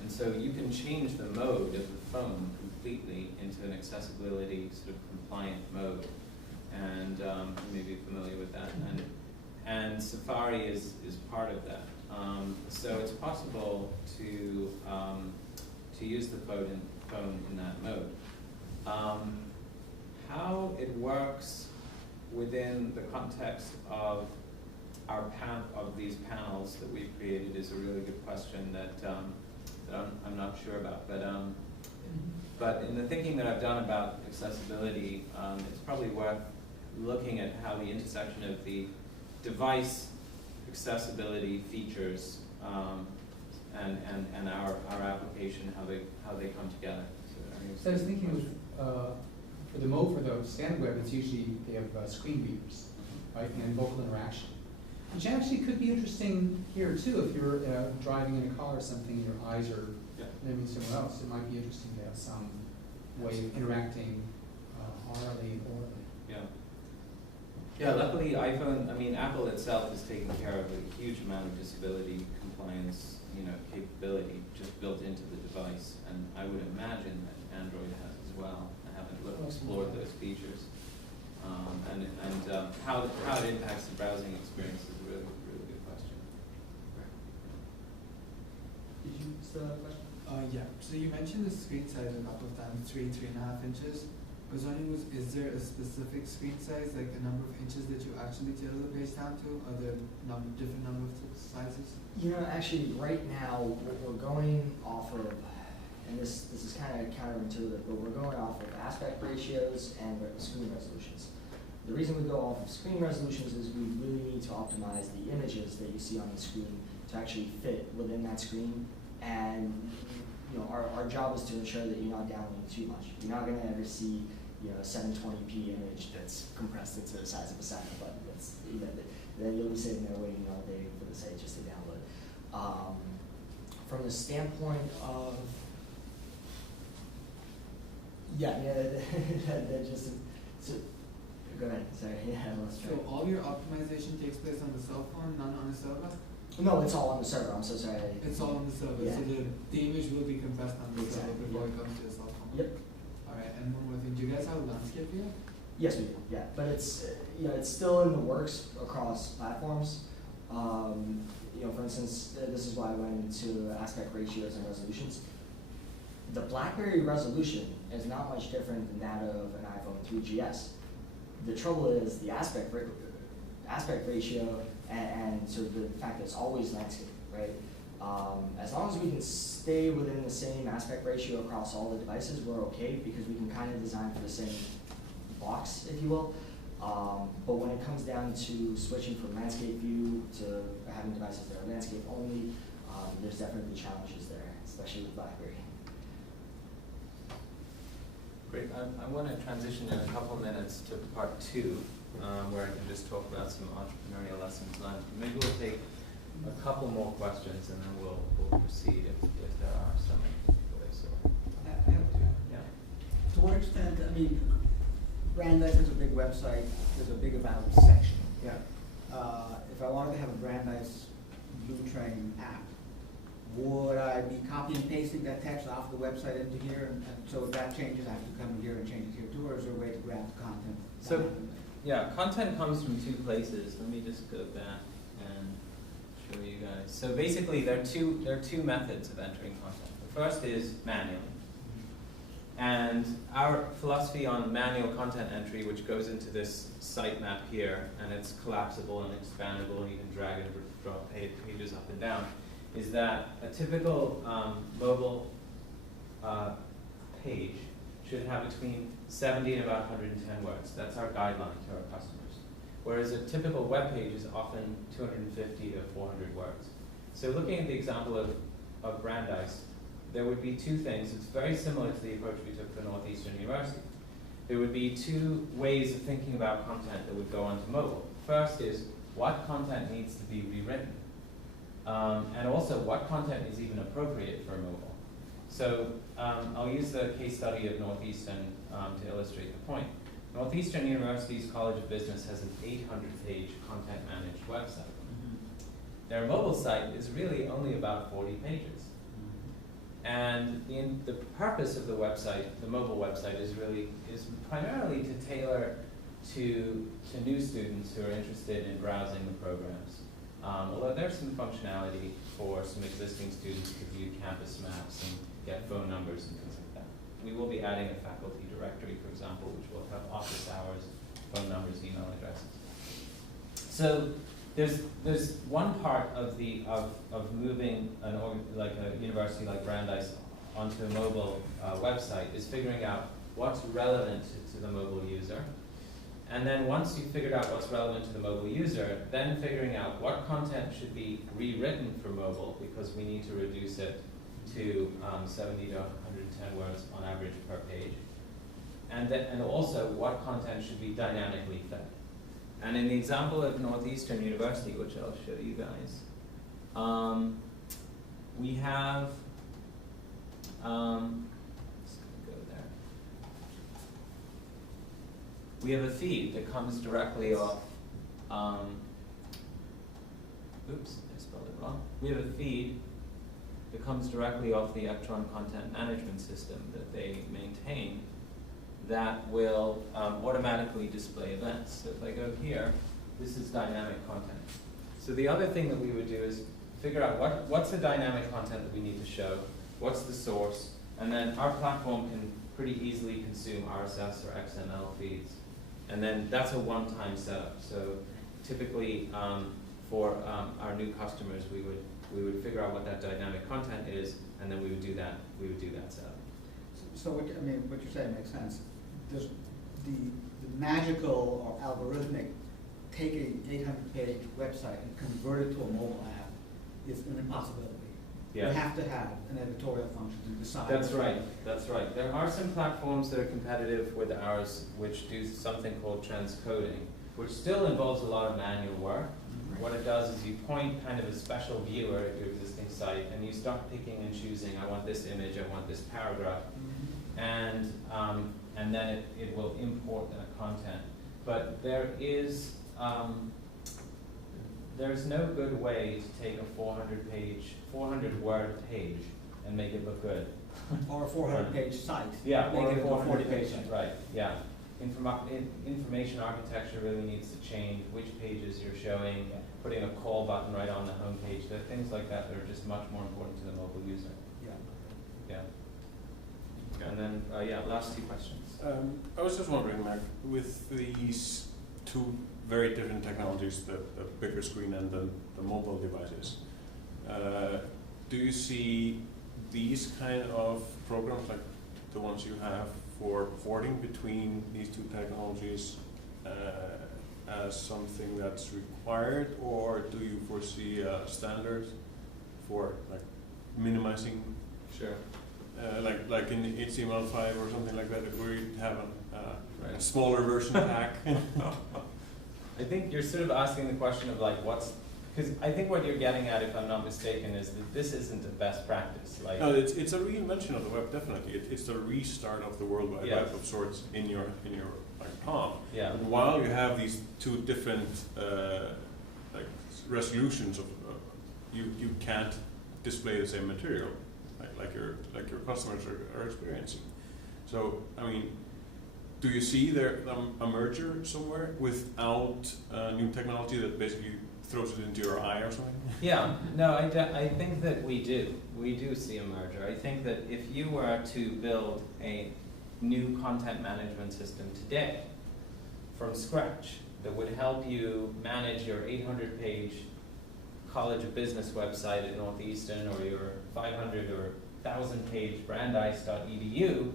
And so you can change the mode of the phone completely into an accessibility sort of compliant mode. And you may be familiar with that. And Safari is part of that. So it's possible to use the phone in that mode. How it works within the context of of these panels that we've created is a really good question that I'm not sure about. But in the thinking that I've done about accessibility, it's probably worth looking at how the intersection of the device accessibility features and our application, how they come together. So I was thinking for the standard web, it's usually they have screen readers, right, and vocal interaction, which actually could be interesting here too. If you're driving in a car or something, your eyes are maybe somewhere else. It might be interesting to have some way of interacting orally. Yeah, luckily Apple itself is taking care of a huge amount of disability compliance, capability just built into the device, and I would imagine that Android has as well. I haven't explored those features, and how it impacts the browsing experience is a really good question. Did you still have a question? Yeah, so you mentioned the screen size a couple of times, 3.5 inches. I was wondering, is there a specific screen size, like a number of inches that you actually tailor the page down to? Are there different number of sizes? Actually, right now, what we're going off of, and this is kind of counterintuitive, but we're going off of aspect ratios and screen resolutions. The reason we go off of screen resolutions is we really need to optimize the images that you see on the screen to actually fit within that screen. And our job is to ensure that you're not downloading too much. You're not going to ever see a 720p image that's compressed into the size of a second button. Then you'll be sitting there waiting all day for the site just to download. From the standpoint of that just go ahead. Sorry, I lost track. So all your optimization takes place on the cell phone, none on the server? No, it's all on the server. I'm so sorry. It's all on the server, Yeah. so the image will be compressed on the server Exactly, before yeah. it comes to your cell phone. Yep. Alright, and one more thing, do you guys have a landscape view? Yes, we do. Yeah, but it's it's still in the works across platforms. For instance, this is why I went into aspect ratios and resolutions. The BlackBerry resolution is not much different than that of an iPhone 3GS. The trouble is the aspect ratio and sort of the fact that it's always landscape, right? As long as we can stay within the same aspect ratio across all the devices, we're okay because we can kind of design for the same box, if you will. But when it comes down to switching from landscape view to having devices that are landscape only, there's definitely challenges there, especially with BlackBerry. Great. I want to transition in a couple minutes to part 2, where I can just talk about some entrepreneurial lessons learned. Maybe we'll take a couple more questions and then we'll proceed if there are some. Yeah. To what extent, Brandeis is a big website, there's a big about section. Yeah. If I wanted to have a Brandeis Bluetrain app, would I be copy and pasting that text off the website into here, and so if that changes, I have to come here and change it here too, or is there a way to grab the content? So, yeah, content comes from 2 places. Let me just go back and show you guys. So basically, there are two methods of entering content. The first is manually, And our philosophy on manual content entry, which goes into this sitemap here, and it's collapsible and expandable, and you can drag and drop pages up and down, is that a typical mobile page should have between 70 and about 110 words. That's our guideline to our customers. Whereas a typical web page is often 250 to 400 words. So looking at the example of Brandeis, there would be two things. It's very similar to the approach we took for Northeastern University. There would be two ways of thinking about content that would go onto mobile. First is what content needs to be rewritten, and also what content is even appropriate for mobile. So I'll use the case study of Northeastern to illustrate the point. Northeastern University's College of Business has an 800-page content managed website. Their mobile site is really only about 40 pages. And the purpose of the website, the mobile website, is primarily to tailor to new students who are interested in browsing the programs. Although there's some functionality for some existing students to view campus maps and get phone numbers and things like that. We will be adding a faculty directory, for example, which will have office hours, phone numbers, email addresses. So there's one part of moving like a university like Brandeis onto a mobile website is figuring out what's relevant to the mobile user. And then once you've figured out what's relevant to the mobile user, then figuring out what content should be rewritten for mobile, because we need to reduce it to 70 to 110 words on average per page. And also what content should be dynamically fed. And in the example of Northeastern University, which I'll show you guys, we have, let's go there. We have a feed that comes directly off, oops, I spelled it wrong. We have a feed that comes directly off the Electron content management system that they maintain that will automatically display events. So if I go here, this is dynamic content. So the other thing that we would do is figure out what's the dynamic content that we need to show, what's the source, and then our platform can pretty easily consume RSS or XML feeds. And then that's a one-time setup. So typically for our new customers, we would figure out what that dynamic content is, and then we would do that setup. So what you're saying makes sense. There's the magical or algorithmic take an 800-page website and convert it to a mobile app is an impossibility. Yeah. You have to have an editorial function to decide. That's right. That's right. There are some platforms that are competitive with ours, which do something called transcoding, which still involves a lot of manual work. Mm-hmm. What it does is you point kind of a special viewer at your existing site, and you start picking and choosing. I want this image. I want this paragraph. Mm-hmm. And then it will import that content. But there's no good way to take a 400-word page and make it look good. Or a 400-page site. Yeah, make or it a a 400-page site, right, yeah. Information architecture really needs to change, which pages you're showing, putting a call button right on the home page. There are things like that that are just much more important to the mobile user. Yeah. Yeah. And then, last two questions. I was just wondering, Mark, with these two very different technologies, the bigger screen and the mobile devices, do you see these kind of programs, like the ones you have for porting between these two technologies, as something that's required, or do you foresee a standard for like minimizing? Sure. Like in HTML5 or something like that, where you have a smaller version pack. I think you're sort of asking the question of like because I think what you're getting at, if I'm not mistaken, is that this isn't a best practice. Like, no, it's a reinvention of the web, definitely. It's the restart of the World Wide Web of sorts in your like palm. Yeah. And while you have these two different like resolutions of you can't display the same material like your customers are experiencing. So I mean, do you see there a merger somewhere without new technology that basically throws it into your eye or something? Yeah, no, I think that we do see a merger. I think that if you were to build a new content management system today from scratch that would help you manage your 800-page College of Business website at Northeastern, or your 500 or 1,000-page brandeis.edu,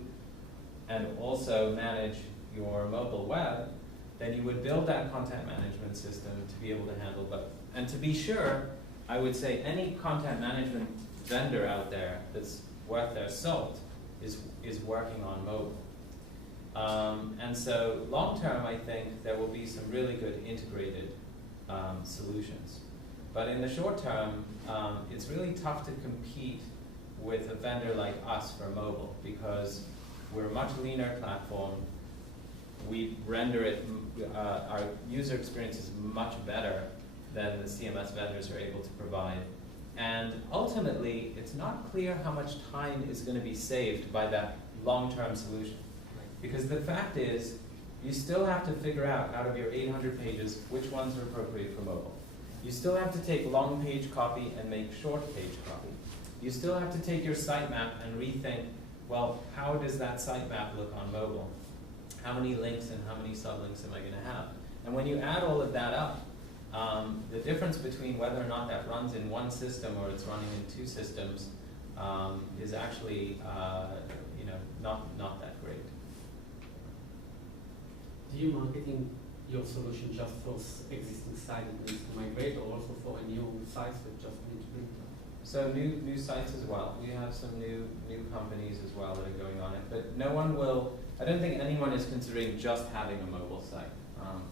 and also manage your mobile web, then you would build that content management system to be able to handle both. And to be sure, I would say any content management vendor out there that's worth their salt is working on mobile. And so long term, I think there will be some really good integrated solutions. But in the short term, it's really tough to compete with a vendor like us for mobile, because we're a much leaner platform. We render it, our user experience is much better than the CMS vendors are able to provide. And ultimately, it's not clear how much time is going to be saved by that long-term solution. Because the fact is, you still have to figure out of your 800 pages, which ones are appropriate for mobile. You still have to take long page copy and make short page copy. You still have to take your sitemap and rethink, well, how does that sitemap look on mobile? How many links and how many sublinks am I going to have? And when you add all of that up, the difference between whether or not that runs in one system or it's running in two systems is actually not that great. Do you marketing your solution just for existing sites that needs to migrate, or also for new sites that just need to build? So new sites as well. We have some new companies as well that are going on it, but no one will. I don't think anyone is considering just having a mobile site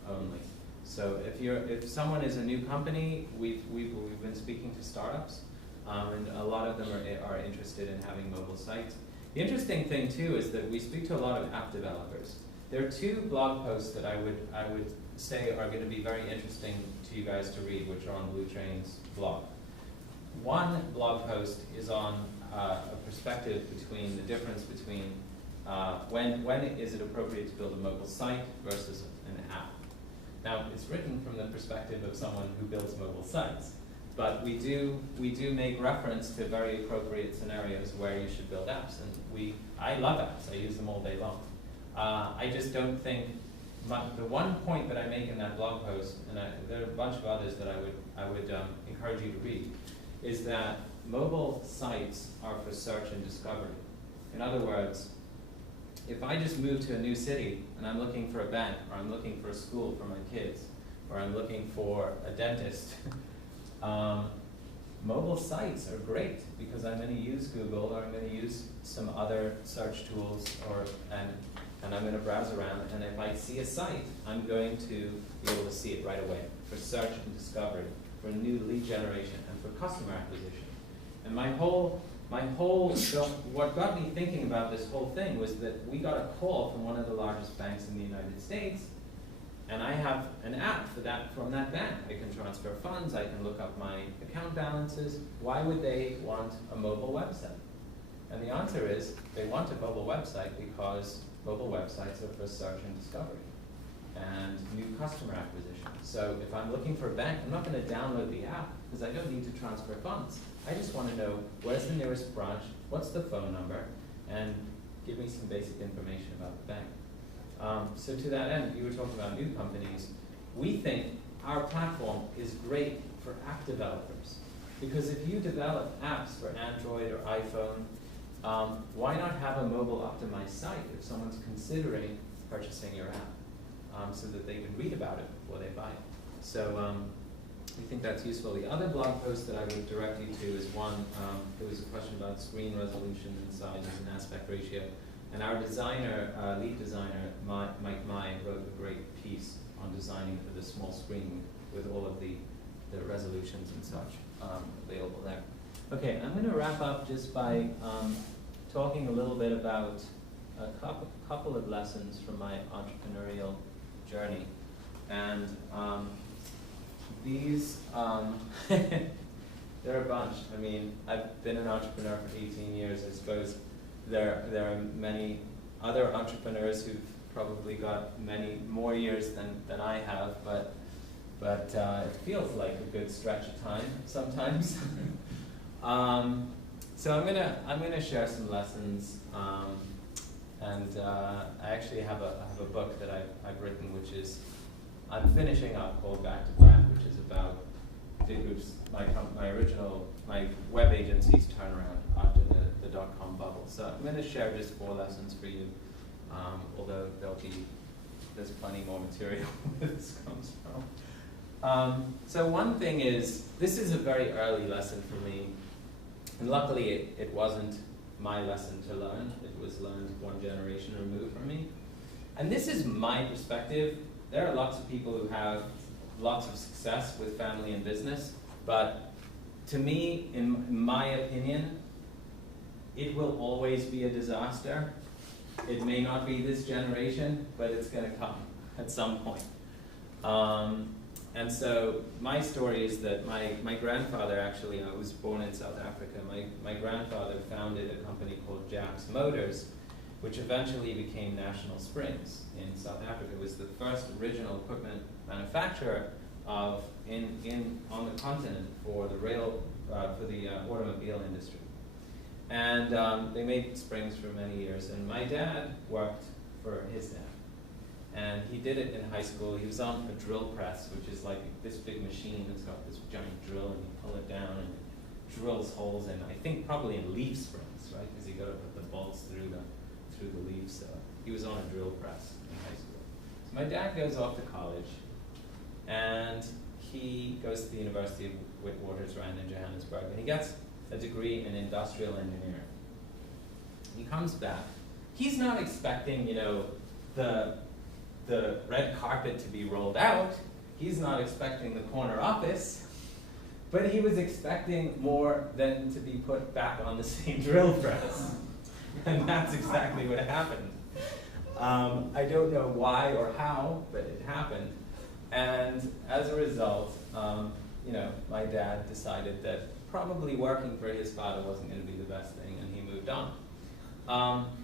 only. So if someone is a new company, we've been speaking to startups, and a lot of them are interested in having mobile sites. The interesting thing too is that we speak to a lot of app developers. There are two blog posts that I would say are going to be very interesting to you guys to read, which are on Bluetrain's blog. One blog post is on a perspective between the difference between when is it appropriate to build a mobile site versus an app. Now, it's written from the perspective of someone who builds mobile sites, but we do make reference to very appropriate scenarios where you should build apps, and I love apps. I use them all day long. I just don't think the one point that I make in that blog post, and there are a bunch of others that I would encourage you to read, is that mobile sites are for search and discovery. In other words, if I just move to a new city and I'm looking for a bank, or I'm looking for a school for my kids, or I'm looking for a dentist, mobile sites are great because I'm going to use Google, or I'm going to use some other search tools, and I'm going to browse around, and if I see a site, I'm going to be able to see it right away for search and discovery, for new lead generation, and for customer acquisition. And what got me thinking about this whole thing was that we got a call from one of the largest banks in the United States, and I have an app from that bank. I can transfer funds, I can look up my account balances. Why would they want a mobile website? And the answer is, they want a mobile website because mobile websites are for search and discovery and new customer acquisition. So if I'm looking for a bank, I'm not going to download the app because I don't need to transfer funds. I just want to know where's the nearest branch, what's the phone number, and give me some basic information about the bank. So to that end, you were talking about new companies. We think our platform is great for app developers, because if you develop apps for Android or iPhone, why not have a mobile optimized site if someone's considering purchasing your app, so that they can read about it before they buy it. So we think that's useful. The other blog post that I would direct you to is one, there was a question about screen resolution and size and aspect ratio. And our designer, lead designer, Mike Mai, wrote a great piece on designing for the small screen with all of the resolutions and such available there. Okay, I'm going to wrap up just by talking a little bit about a couple of lessons from my entrepreneurial journey. And these, there are a bunch. I mean, I've been an entrepreneur for 18 years. I suppose there are many other entrepreneurs who've probably got many more years than I have, but it feels like a good stretch of time sometimes. So I'm gonna share some lessons, and and I actually have a book that I've written, which is, I'm finishing up, called Back to Black, which is about Big Group's, my web agency's turnaround after the dot-com bubble. So I'm going to share just 4 lessons for you, although there's plenty more material where this comes from. So one thing is, this is a very early lesson for me, and luckily it wasn't my lesson to learn. It was learned 1 generation removed from me. And this is my perspective. There are lots of people who have lots of success with family and business, but to me, in my opinion, it will always be a disaster. It may not be this generation, but it's going to come at some point. And so my story is that my grandfather, actually, I was born in South Africa. My grandfather founded a company called JBS Motors, which eventually became National Springs in South Africa. It was the first original equipment manufacturer on the continent for the automobile industry. And they made springs for many years. And my dad worked for his dad. And he did it in high school. He was on a drill press, which is like this big machine that's got this giant drill, and you pull it down and it drills holes in, I think probably in leaf springs, right? Because you got to put the bolts through the leaves. So he was on a drill press in high school. So my dad goes off to college, and he goes to the University of Witwatersrand in Johannesburg, and he gets a degree in industrial engineering. He comes back. He's not expecting, the red carpet to be rolled out. He's not expecting the corner office, but he was expecting more than to be put back on the same drill press. And that's exactly what happened. I don't know why or how, but it happened. And as a result, my dad decided that probably working for his father wasn't going to be the best thing, and he moved on.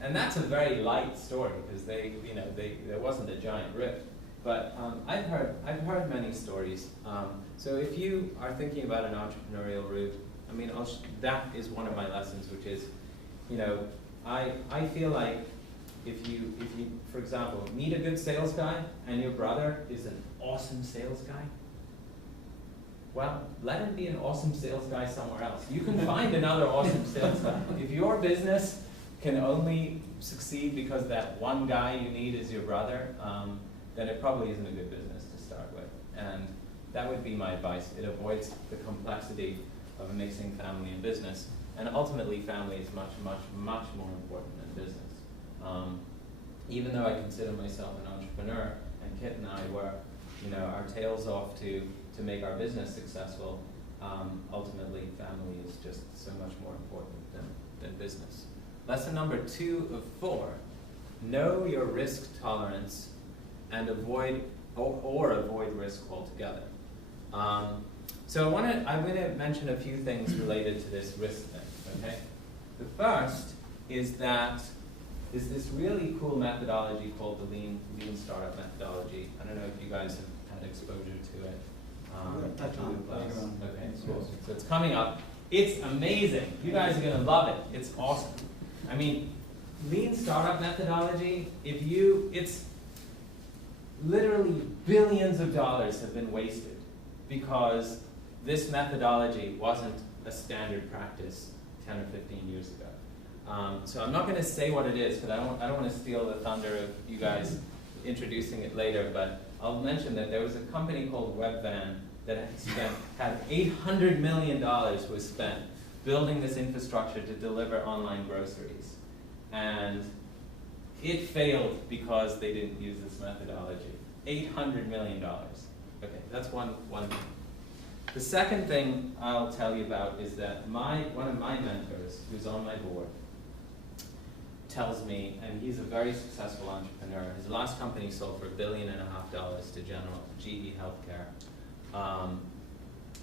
And that's a very light story, because there wasn't a giant rift. But I've heard many stories. So if you are thinking about an entrepreneurial route, that is one of my lessons, which is, I feel like if you, for example, meet a good sales guy and your brother is an awesome sales guy, well, let him be an awesome sales guy somewhere else. You can find another awesome sales guy. If your business can only succeed because that one guy you need is your brother, then it probably isn't a good business to start with. And that would be my advice. It avoids the complexity of mixing family and business. And ultimately, family is much, much, much more important than business. Even though I consider myself an entrepreneur, and Kit and I work, our tails off to make our business successful, ultimately family is just so much more important than business. Lesson number 2 of 4, know your risk tolerance and avoid risk altogether. So I'm going to mention a few things related to this risk thing, okay? The first is this really cool methodology called the lean startup methodology. I don't know if you guys have had exposure to it. Touch on it later on. Okay, cool. So it's coming up. It's amazing. You guys are going to love it. It's awesome. Lean startup methodology, it's literally billions of dollars have been wasted because this methodology wasn't a standard practice 10 or 15 years ago. So I'm not going to say what it is, because I don't want to steal the thunder of you guys introducing it later, but I'll mention that there was a company called Webvan that had $800 million was spent building this infrastructure to deliver online groceries. And it failed because they didn't use this methodology. $800 million. Okay, that's one thing. The second thing I'll tell you about is that one of my mentors, who's on my board, tells me, and he's a very successful entrepreneur, his last company sold for $1.5 billion to GE Healthcare.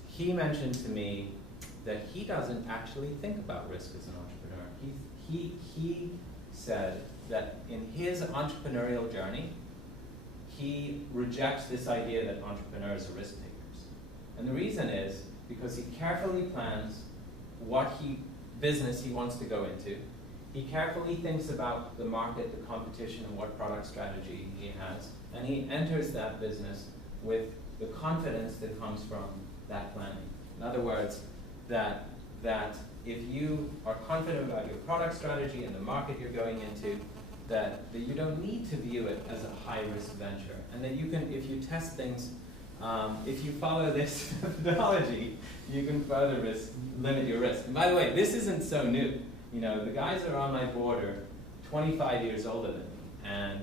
He mentioned to me that he doesn't actually think about risk as an entrepreneur. He said that in his entrepreneurial journey, he rejects this idea that entrepreneurs are risk takers. And the reason is because he carefully plans what business he wants to go into. He carefully thinks about the market, the competition, and what product strategy he has, and he enters that business with the confidence that comes from that planning. In other words, that if you are confident about your product strategy and the market you're going into, that you don't need to view it as a high-risk venture, and that you can, if you test things, if you follow this methodology, you can further limit your risk. And by the way, this isn't so new. You know, the guys that are on my board are 25 years older than me, and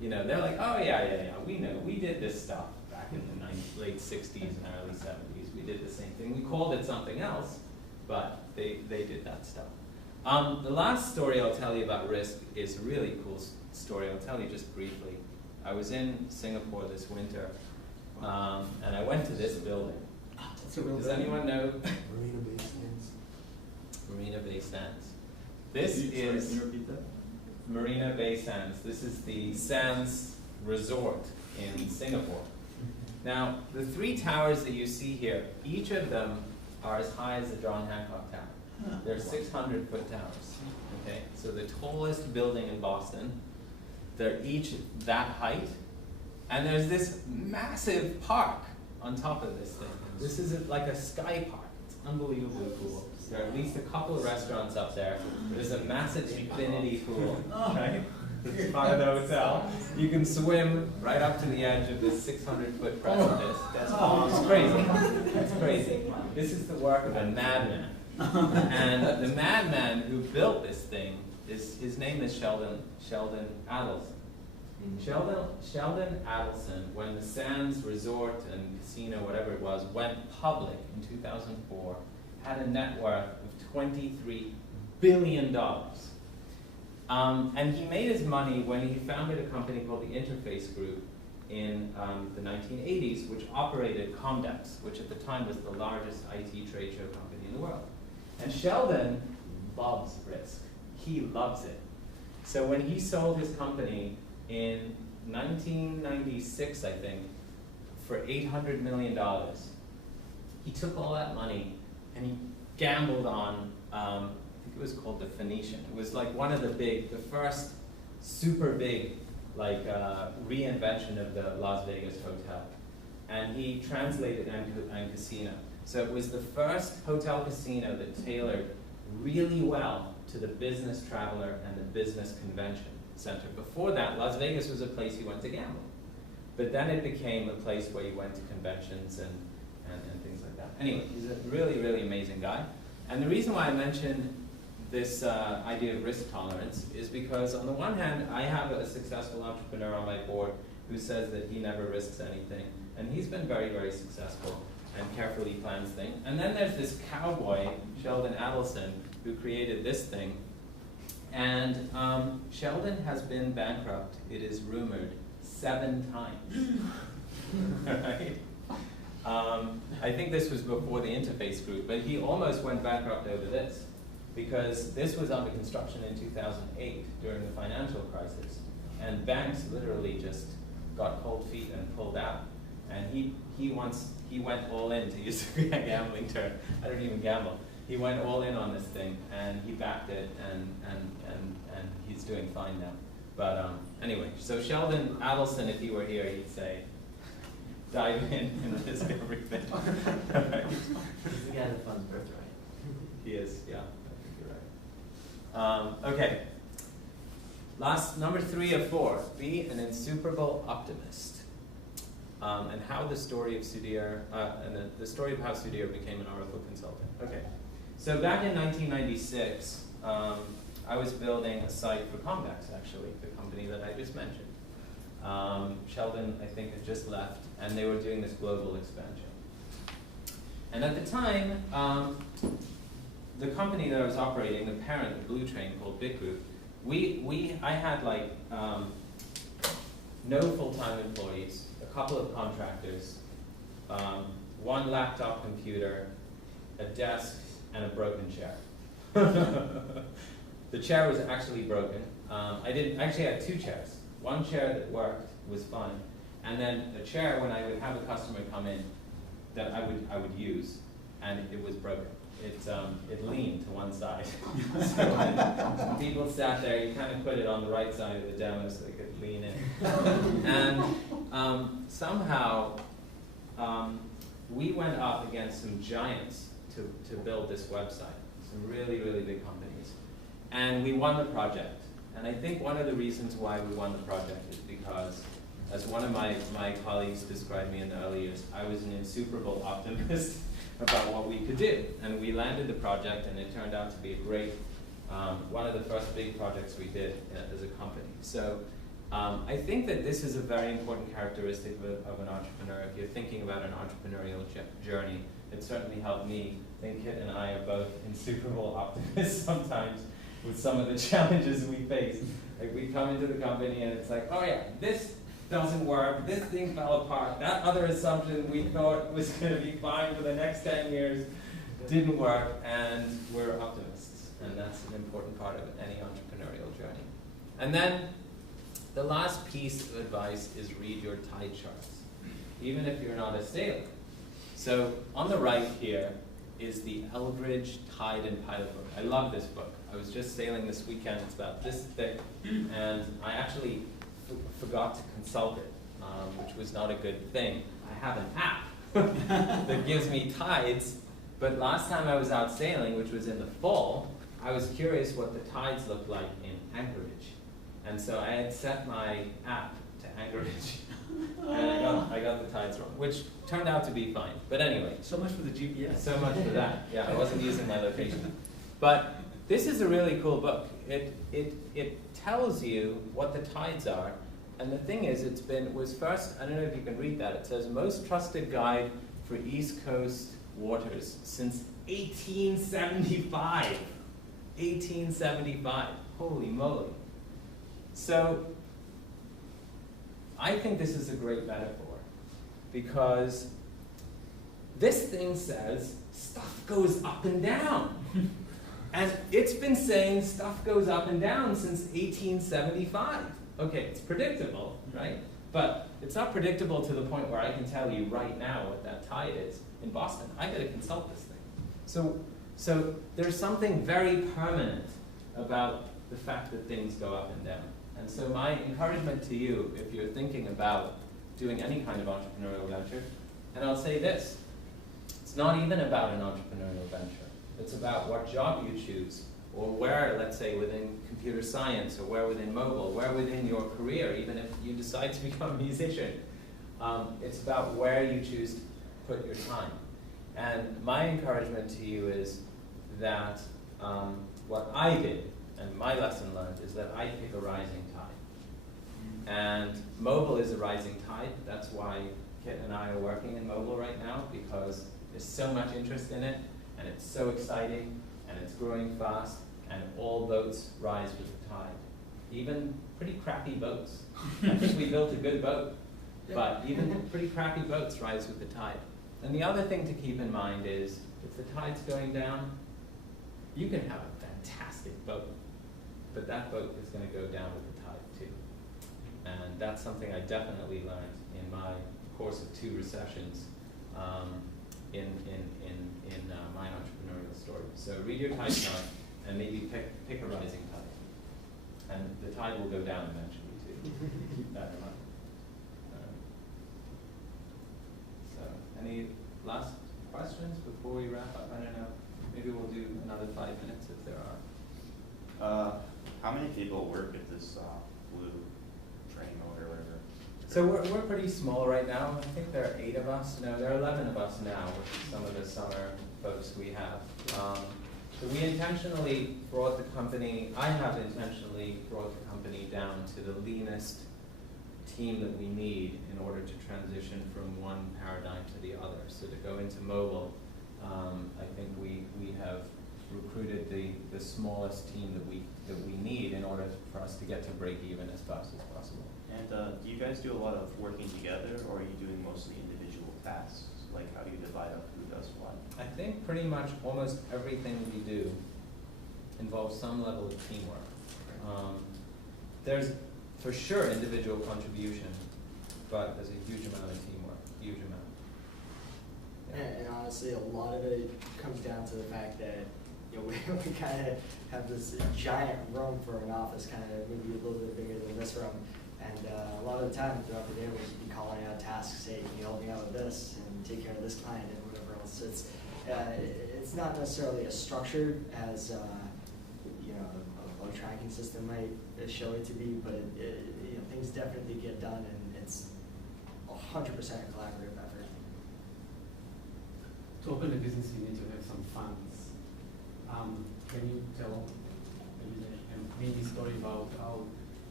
you know, they're like, oh yeah, we know, we did this stuff back in the late 60s and early 70s. We did the same thing. We called it something else, but they did that stuff. The last story I'll tell you about risk is a really cool story. I'll tell you just briefly. I was in Singapore this winter, and I went to this building. Does anyone know? Marina Bay Sands. Marina Bay Sands. This is Can you repeat that? Marina Bay Sands. This is the Sands Resort in Singapore. Now, the three towers that you see here, each of them are as high as the John Hancock Tower. They're 600-foot towers. Okay, so the tallest building in Boston. They're each that height, and there's this massive park on top of this thing. This is like a sky park. It's unbelievably cool. There are at least a couple of restaurants up there. There's a massive infinity pool, right? It's part of the hotel. You can swim right up to the edge of this 600-foot precipice. It's crazy. It's crazy. This is the work of a madman. And the madman who built this thing, his name is Sheldon Adelson. Sheldon Adelson, when the Sands Resort and Casino, whatever it was, went public in 2004, had a net worth of $23 billion. And he made his money when he founded a company called the Interface Group in the 1980s, which operated Comdex, which at the time was the largest IT trade show company in the world. And Sheldon loves risk. He loves it. So when he sold his company in 1996, I think, for $800 million, he took all that money and he gambled on, I think it was called the Phoenician. It was like one of the first super big, like reinvention of the Las Vegas hotel. And he translated and casino. So it was the first hotel casino that tailored really well to the business traveler and the business convention center. Before that, Las Vegas was a place you went to gamble. But then it became a place where you went to conventions and things like that. Anyway, he's a really, really amazing guy. And the reason why I mentioned this idea of risk tolerance is because on the one hand, I have a successful entrepreneur on my board who says that he never risks anything. And he's been very, very successful and carefully plans things. And then there's this cowboy, Sheldon Adelson, who created this thing. And Sheldon has been bankrupt, it is rumored, 7 times. Right? I think this was before the Interface Group, but he almost went bankrupt over this, because this was under construction in 2008 during the financial crisis, and banks literally just got cold feet and pulled out. And he went all in, to use a gambling term. I don't even gamble. He went all in on this thing, and he backed it, and he's doing fine now. But anyway, so Sheldon Adelson, if he were here, he'd say, dive in and risk everything. Right? He's the guy that funds Birthright. He is, yeah, I think you're right. Okay, number 3 of 4, be an insuperable optimist. And how the story of Sudhir, and the story of how Sudhir became an Oracle consultant. Okay, so back in 1996, I was building a site for Comdex, actually, the company that I just mentioned. Sheldon, I think, had just left, and they were doing this global expansion. And at the time, the company that I was operating, the parent, the Bluetrain, called Big Group, I had like no full-time employees, a couple of contractors, 1 laptop computer, a desk, and a broken chair. The chair was actually broken. I actually had 2 chairs. One chair that worked was fine, and then a chair when I would have a customer come in that I would use, and it was broken. it leaned to one side. So when people sat there, you kind of put it on the right side of the demo so they could lean in. And somehow we went up against some giants to build this website, some really, really big companies. And we won the project. And I think one of the reasons why we won the project is because, as one of my colleagues described me in the early years, I was an insuperable optimist about what we could do. And we landed the project, and it turned out to be a great, one of the first big projects we did as a company. So I think that this is a very important characteristic of an entrepreneur. If you're thinking about an entrepreneurial journey, it certainly helped me. I think Kit and I are both insuperable optimists sometimes with some of the challenges we face. Like we come into the company and it's like, oh yeah, this doesn't work, this thing fell apart, that other assumption we thought was going to be fine for the next 10 years didn't work, and we're optimists. And that's an important part of any entrepreneurial journey. And then the last piece of advice is read your tide charts, even if you're not a sailor. So on the right here is the Eldridge Tide and Pilot book. I love this book. I was just sailing this weekend. It's about this thick, and I actually forgot to consult it, which was not a good thing. I have an app that gives me tides, but last time I was out sailing, which was in the fall, I was curious what the tides looked like in Anchorage. And so I had set my app to Anchorage, and I got the tides wrong, which turned out to be fine. But anyway. So much for the GPS. So much for that. Yeah, I wasn't using my location. But this is a really cool book. It tells you what the tides are. And the thing is, was first, I don't know if you can read that, it says, most trusted guide for East Coast waters since 1875. 1875. Holy moly. So I think this is a great metaphor, because this thing says stuff goes up and down. And it's been saying stuff goes up and down since 1875. Okay, it's predictable, right? But it's not predictable to the point where I can tell you right now what that tide is in Boston. I gotta consult this thing. So there's something very permanent about the fact that things go up and down. And so my encouragement to you, if you're thinking about doing any kind of entrepreneurial venture, and I'll say this, it's not even about an entrepreneurial venture. It's about what job you choose, or where, let's say, within computer science, or where within mobile, where within your career, even if you decide to become a musician. It's about where you choose to put your time. And my encouragement to you is that what I did, and my lesson learned, is that I pick a rising tide. And mobile is a rising tide. That's why Kit and I are working in mobile right now, because there's so much interest in it, and it's so exciting, and it's growing fast, and all boats rise with the tide. Even pretty crappy boats. I think we built a good boat, but even pretty crappy boats rise with the tide. And the other thing to keep in mind is, if the tide's going down, you can have a fantastic boat, but that boat is going to go down with the tide too. And that's something I definitely learned in my course of 2 recessions in my entrepreneurial story. So read your tide chart and maybe pick a rising tide. And the tide will go down eventually too. Keep that in mind. So any last questions before we wrap up? I don't know. Maybe we'll do another 5 minutes if there are. How many people work at this Bluetrain or whatever? So we're pretty small right now. I think there are 8 of us. No, there are 11 of us now, with some of the summer folks we have. So we intentionally brought the company, I have intentionally brought the company down to the leanest team that we need in order to transition from one paradigm to the other. So to go into mobile, I think we have recruited the smallest team that we need in order for us to get to break even as fast as possible. And do you guys do a lot of working together, or are you doing mostly individual tasks? Like how do you divide up who does what? I think pretty much almost everything we do involves some level of teamwork. There's for sure individual contribution, but there's a huge amount of teamwork, huge amount. And honestly, a lot of it comes down to the fact that, you know, we kind of have this giant room for an office, kind of maybe a little bit bigger than this room. And a lot of the time throughout the day, we'll just be calling out tasks, hey, can you help me out with this and take care of this client and whatever else. It's not necessarily as structured as you know, a bug tracking system might show it to be, but you know, things definitely get done, and it's 100% a collaborative effort. To open a business, you need to have some funds. Can you tell maybe a mini story about how,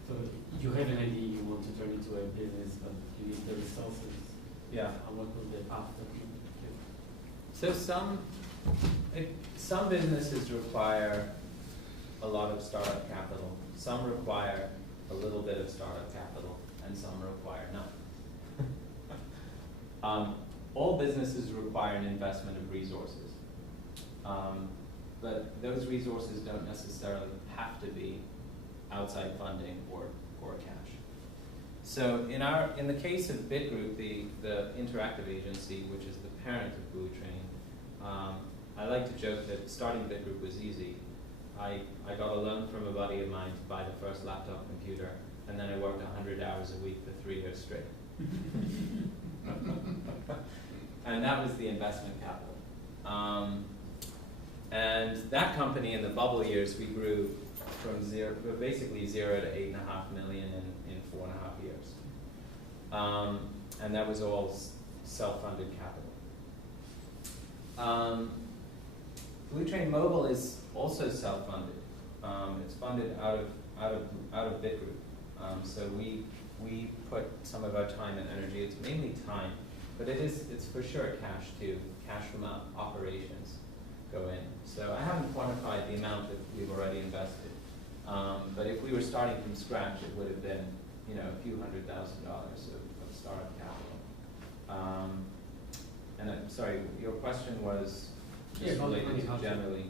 so you have an idea you want to turn into a business, but you need the resources. Yeah. And what will the path that you give? So some businesses require a lot of startup capital. Some require a little bit of startup capital, and some require none. All businesses require an investment of resources, but those resources don't necessarily have to be outside funding or cash. So in the case of Bitgroup, the interactive agency, which is the parent of Bluetrain, I like to joke that starting Bitgroup was easy. I got a loan from a buddy of mine to buy the first laptop computer, and then I worked 100 hours a week for 3 years straight. And that was the investment capital. And that company, in the bubble years, we grew from basically zero to 8.5 million in 4.5 years. And that was all self-funded capital. Bluetrain Mobile is also self-funded. It's funded out of Bitgroup. So we put some of our time and energy. It's mainly time, but it's for sure cash too. Cash from operations go in. So I haven't quantified the amount that we've already invested. But if we were starting from scratch, it would have been, you know, a few $100,000 of startup capital. And sorry, your question was just related to generally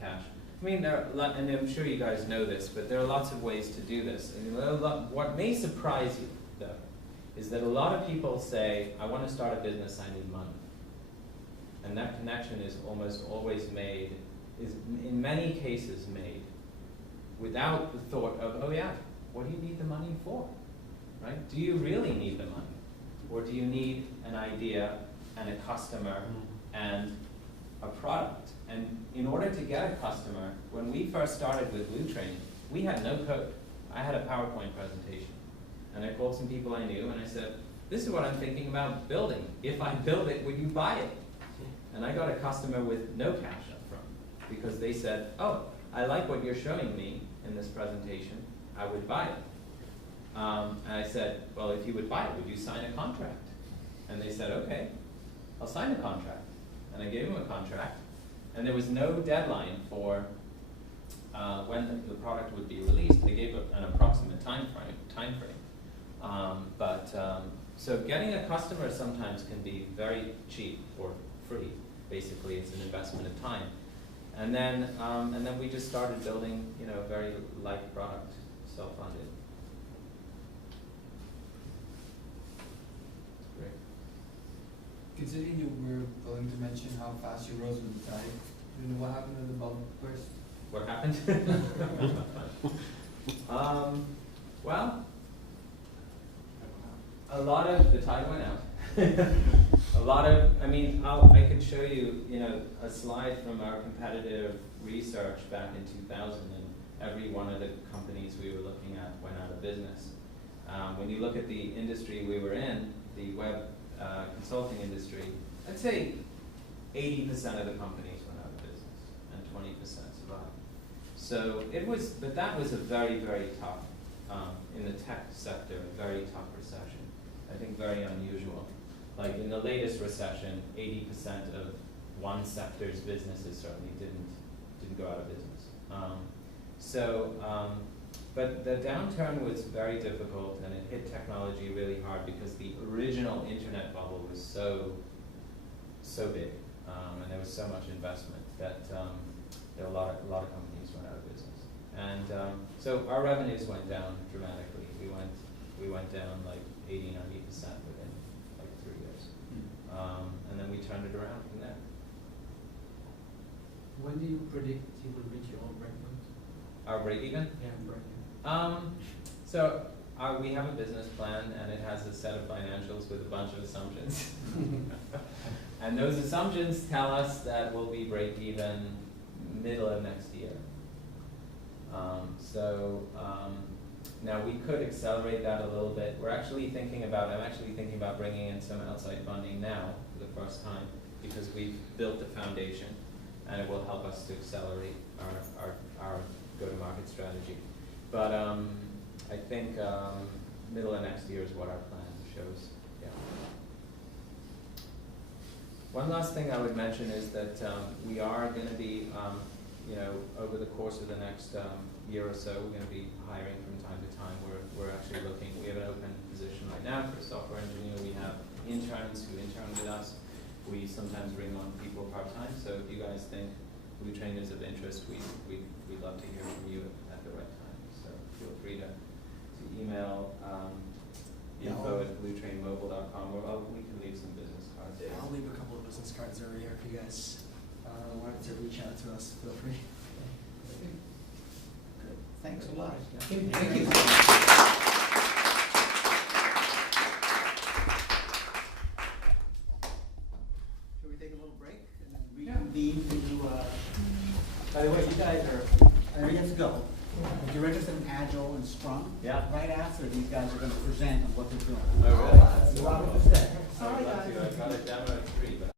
cash. I mean, and I'm sure you guys know this, but there are lots of ways to do this. And what may surprise you, though, is that a lot of people say, I want to start a business, I need money. And that connection is almost always made, is in many cases made, without the thought of, oh yeah, what do you need the money for? Right? Do you really need the money? Or do you need an idea and a customer and a product? And in order to get a customer, when we first started with Bluetrain, we had no code. I had a PowerPoint presentation. And I called some people I knew and I said, this is what I'm thinking about building. If I build it, would you buy it? And I got a customer with no cash up front because they said, oh, I like what you're showing me in this presentation, I would buy it. And I said, well, if you would buy it, would you sign a contract? And they said, okay, I'll sign a contract. And I gave them a contract, and there was no deadline for when the product would be released. They gave an approximate time frame. So getting a customer sometimes can be very cheap or free. Basically, it's an investment of time. And then we just started building, you know, a very light product, self-funded. Great. Considering you were willing to mention how fast you rose with the tide, do you know what happened to the bubble burst? What happened? Well, a lot of the tide went out. A lot of, I mean, I could show you, you know, a slide from our competitive research back in 2000, and every one of the companies we were looking at went out of business. When you look at the industry we were in, the web consulting industry, I'd say 80% of the companies went out of business and 20% survived. So it was, but that was a very, very tough, in the tech sector, a very tough recession. I think very unusual. Like in the latest recession, 80% of one sector's businesses certainly didn't go out of business. But the downturn was very difficult, and it hit technology really hard because the original internet bubble was so big, and there was so much investment that there were a lot of companies went out of business. And so our revenues went down dramatically. We went down like 80–90% within like 3 years. and then we turned it around from there. When do you predict you will reach your breakpoint? Our break even? Yeah, break So we have a business plan and it has a set of financials with a bunch of assumptions. And those assumptions tell us that we'll be break even middle of next year. Now we could accelerate that a little bit. I'm actually thinking about bringing in some outside funding now for the first time because we've built the foundation and it will help us to accelerate our go-to-market strategy. But I think middle of next year is what our plan shows. Yeah. One last thing I would mention is that we are going to be, over the course of the next year or so, we're going to be hiring from time to time. We're actually looking. We have an open position right now for a software engineer. We have interns who intern with us. We sometimes bring on people part-time. So if you guys think Bluetrain is of interest, we'd love to hear from you at the right time. So feel free to email info@bluetrainmobile.com, or we can leave some business cards. Yeah, I'll leave a couple of business cards over here if you guys wanted to reach out to us. Feel free. Good. Thanks a lot. Thank you. Should we take a little break and then Yeah. reconvene to, by the way, you guys are ready to go. If you're interested in Agile and Scrum, Yeah. right after, these guys are gonna present on what they're doing. Oh, really? You're welcome to stay. I would love to. I've got a demo at 3, but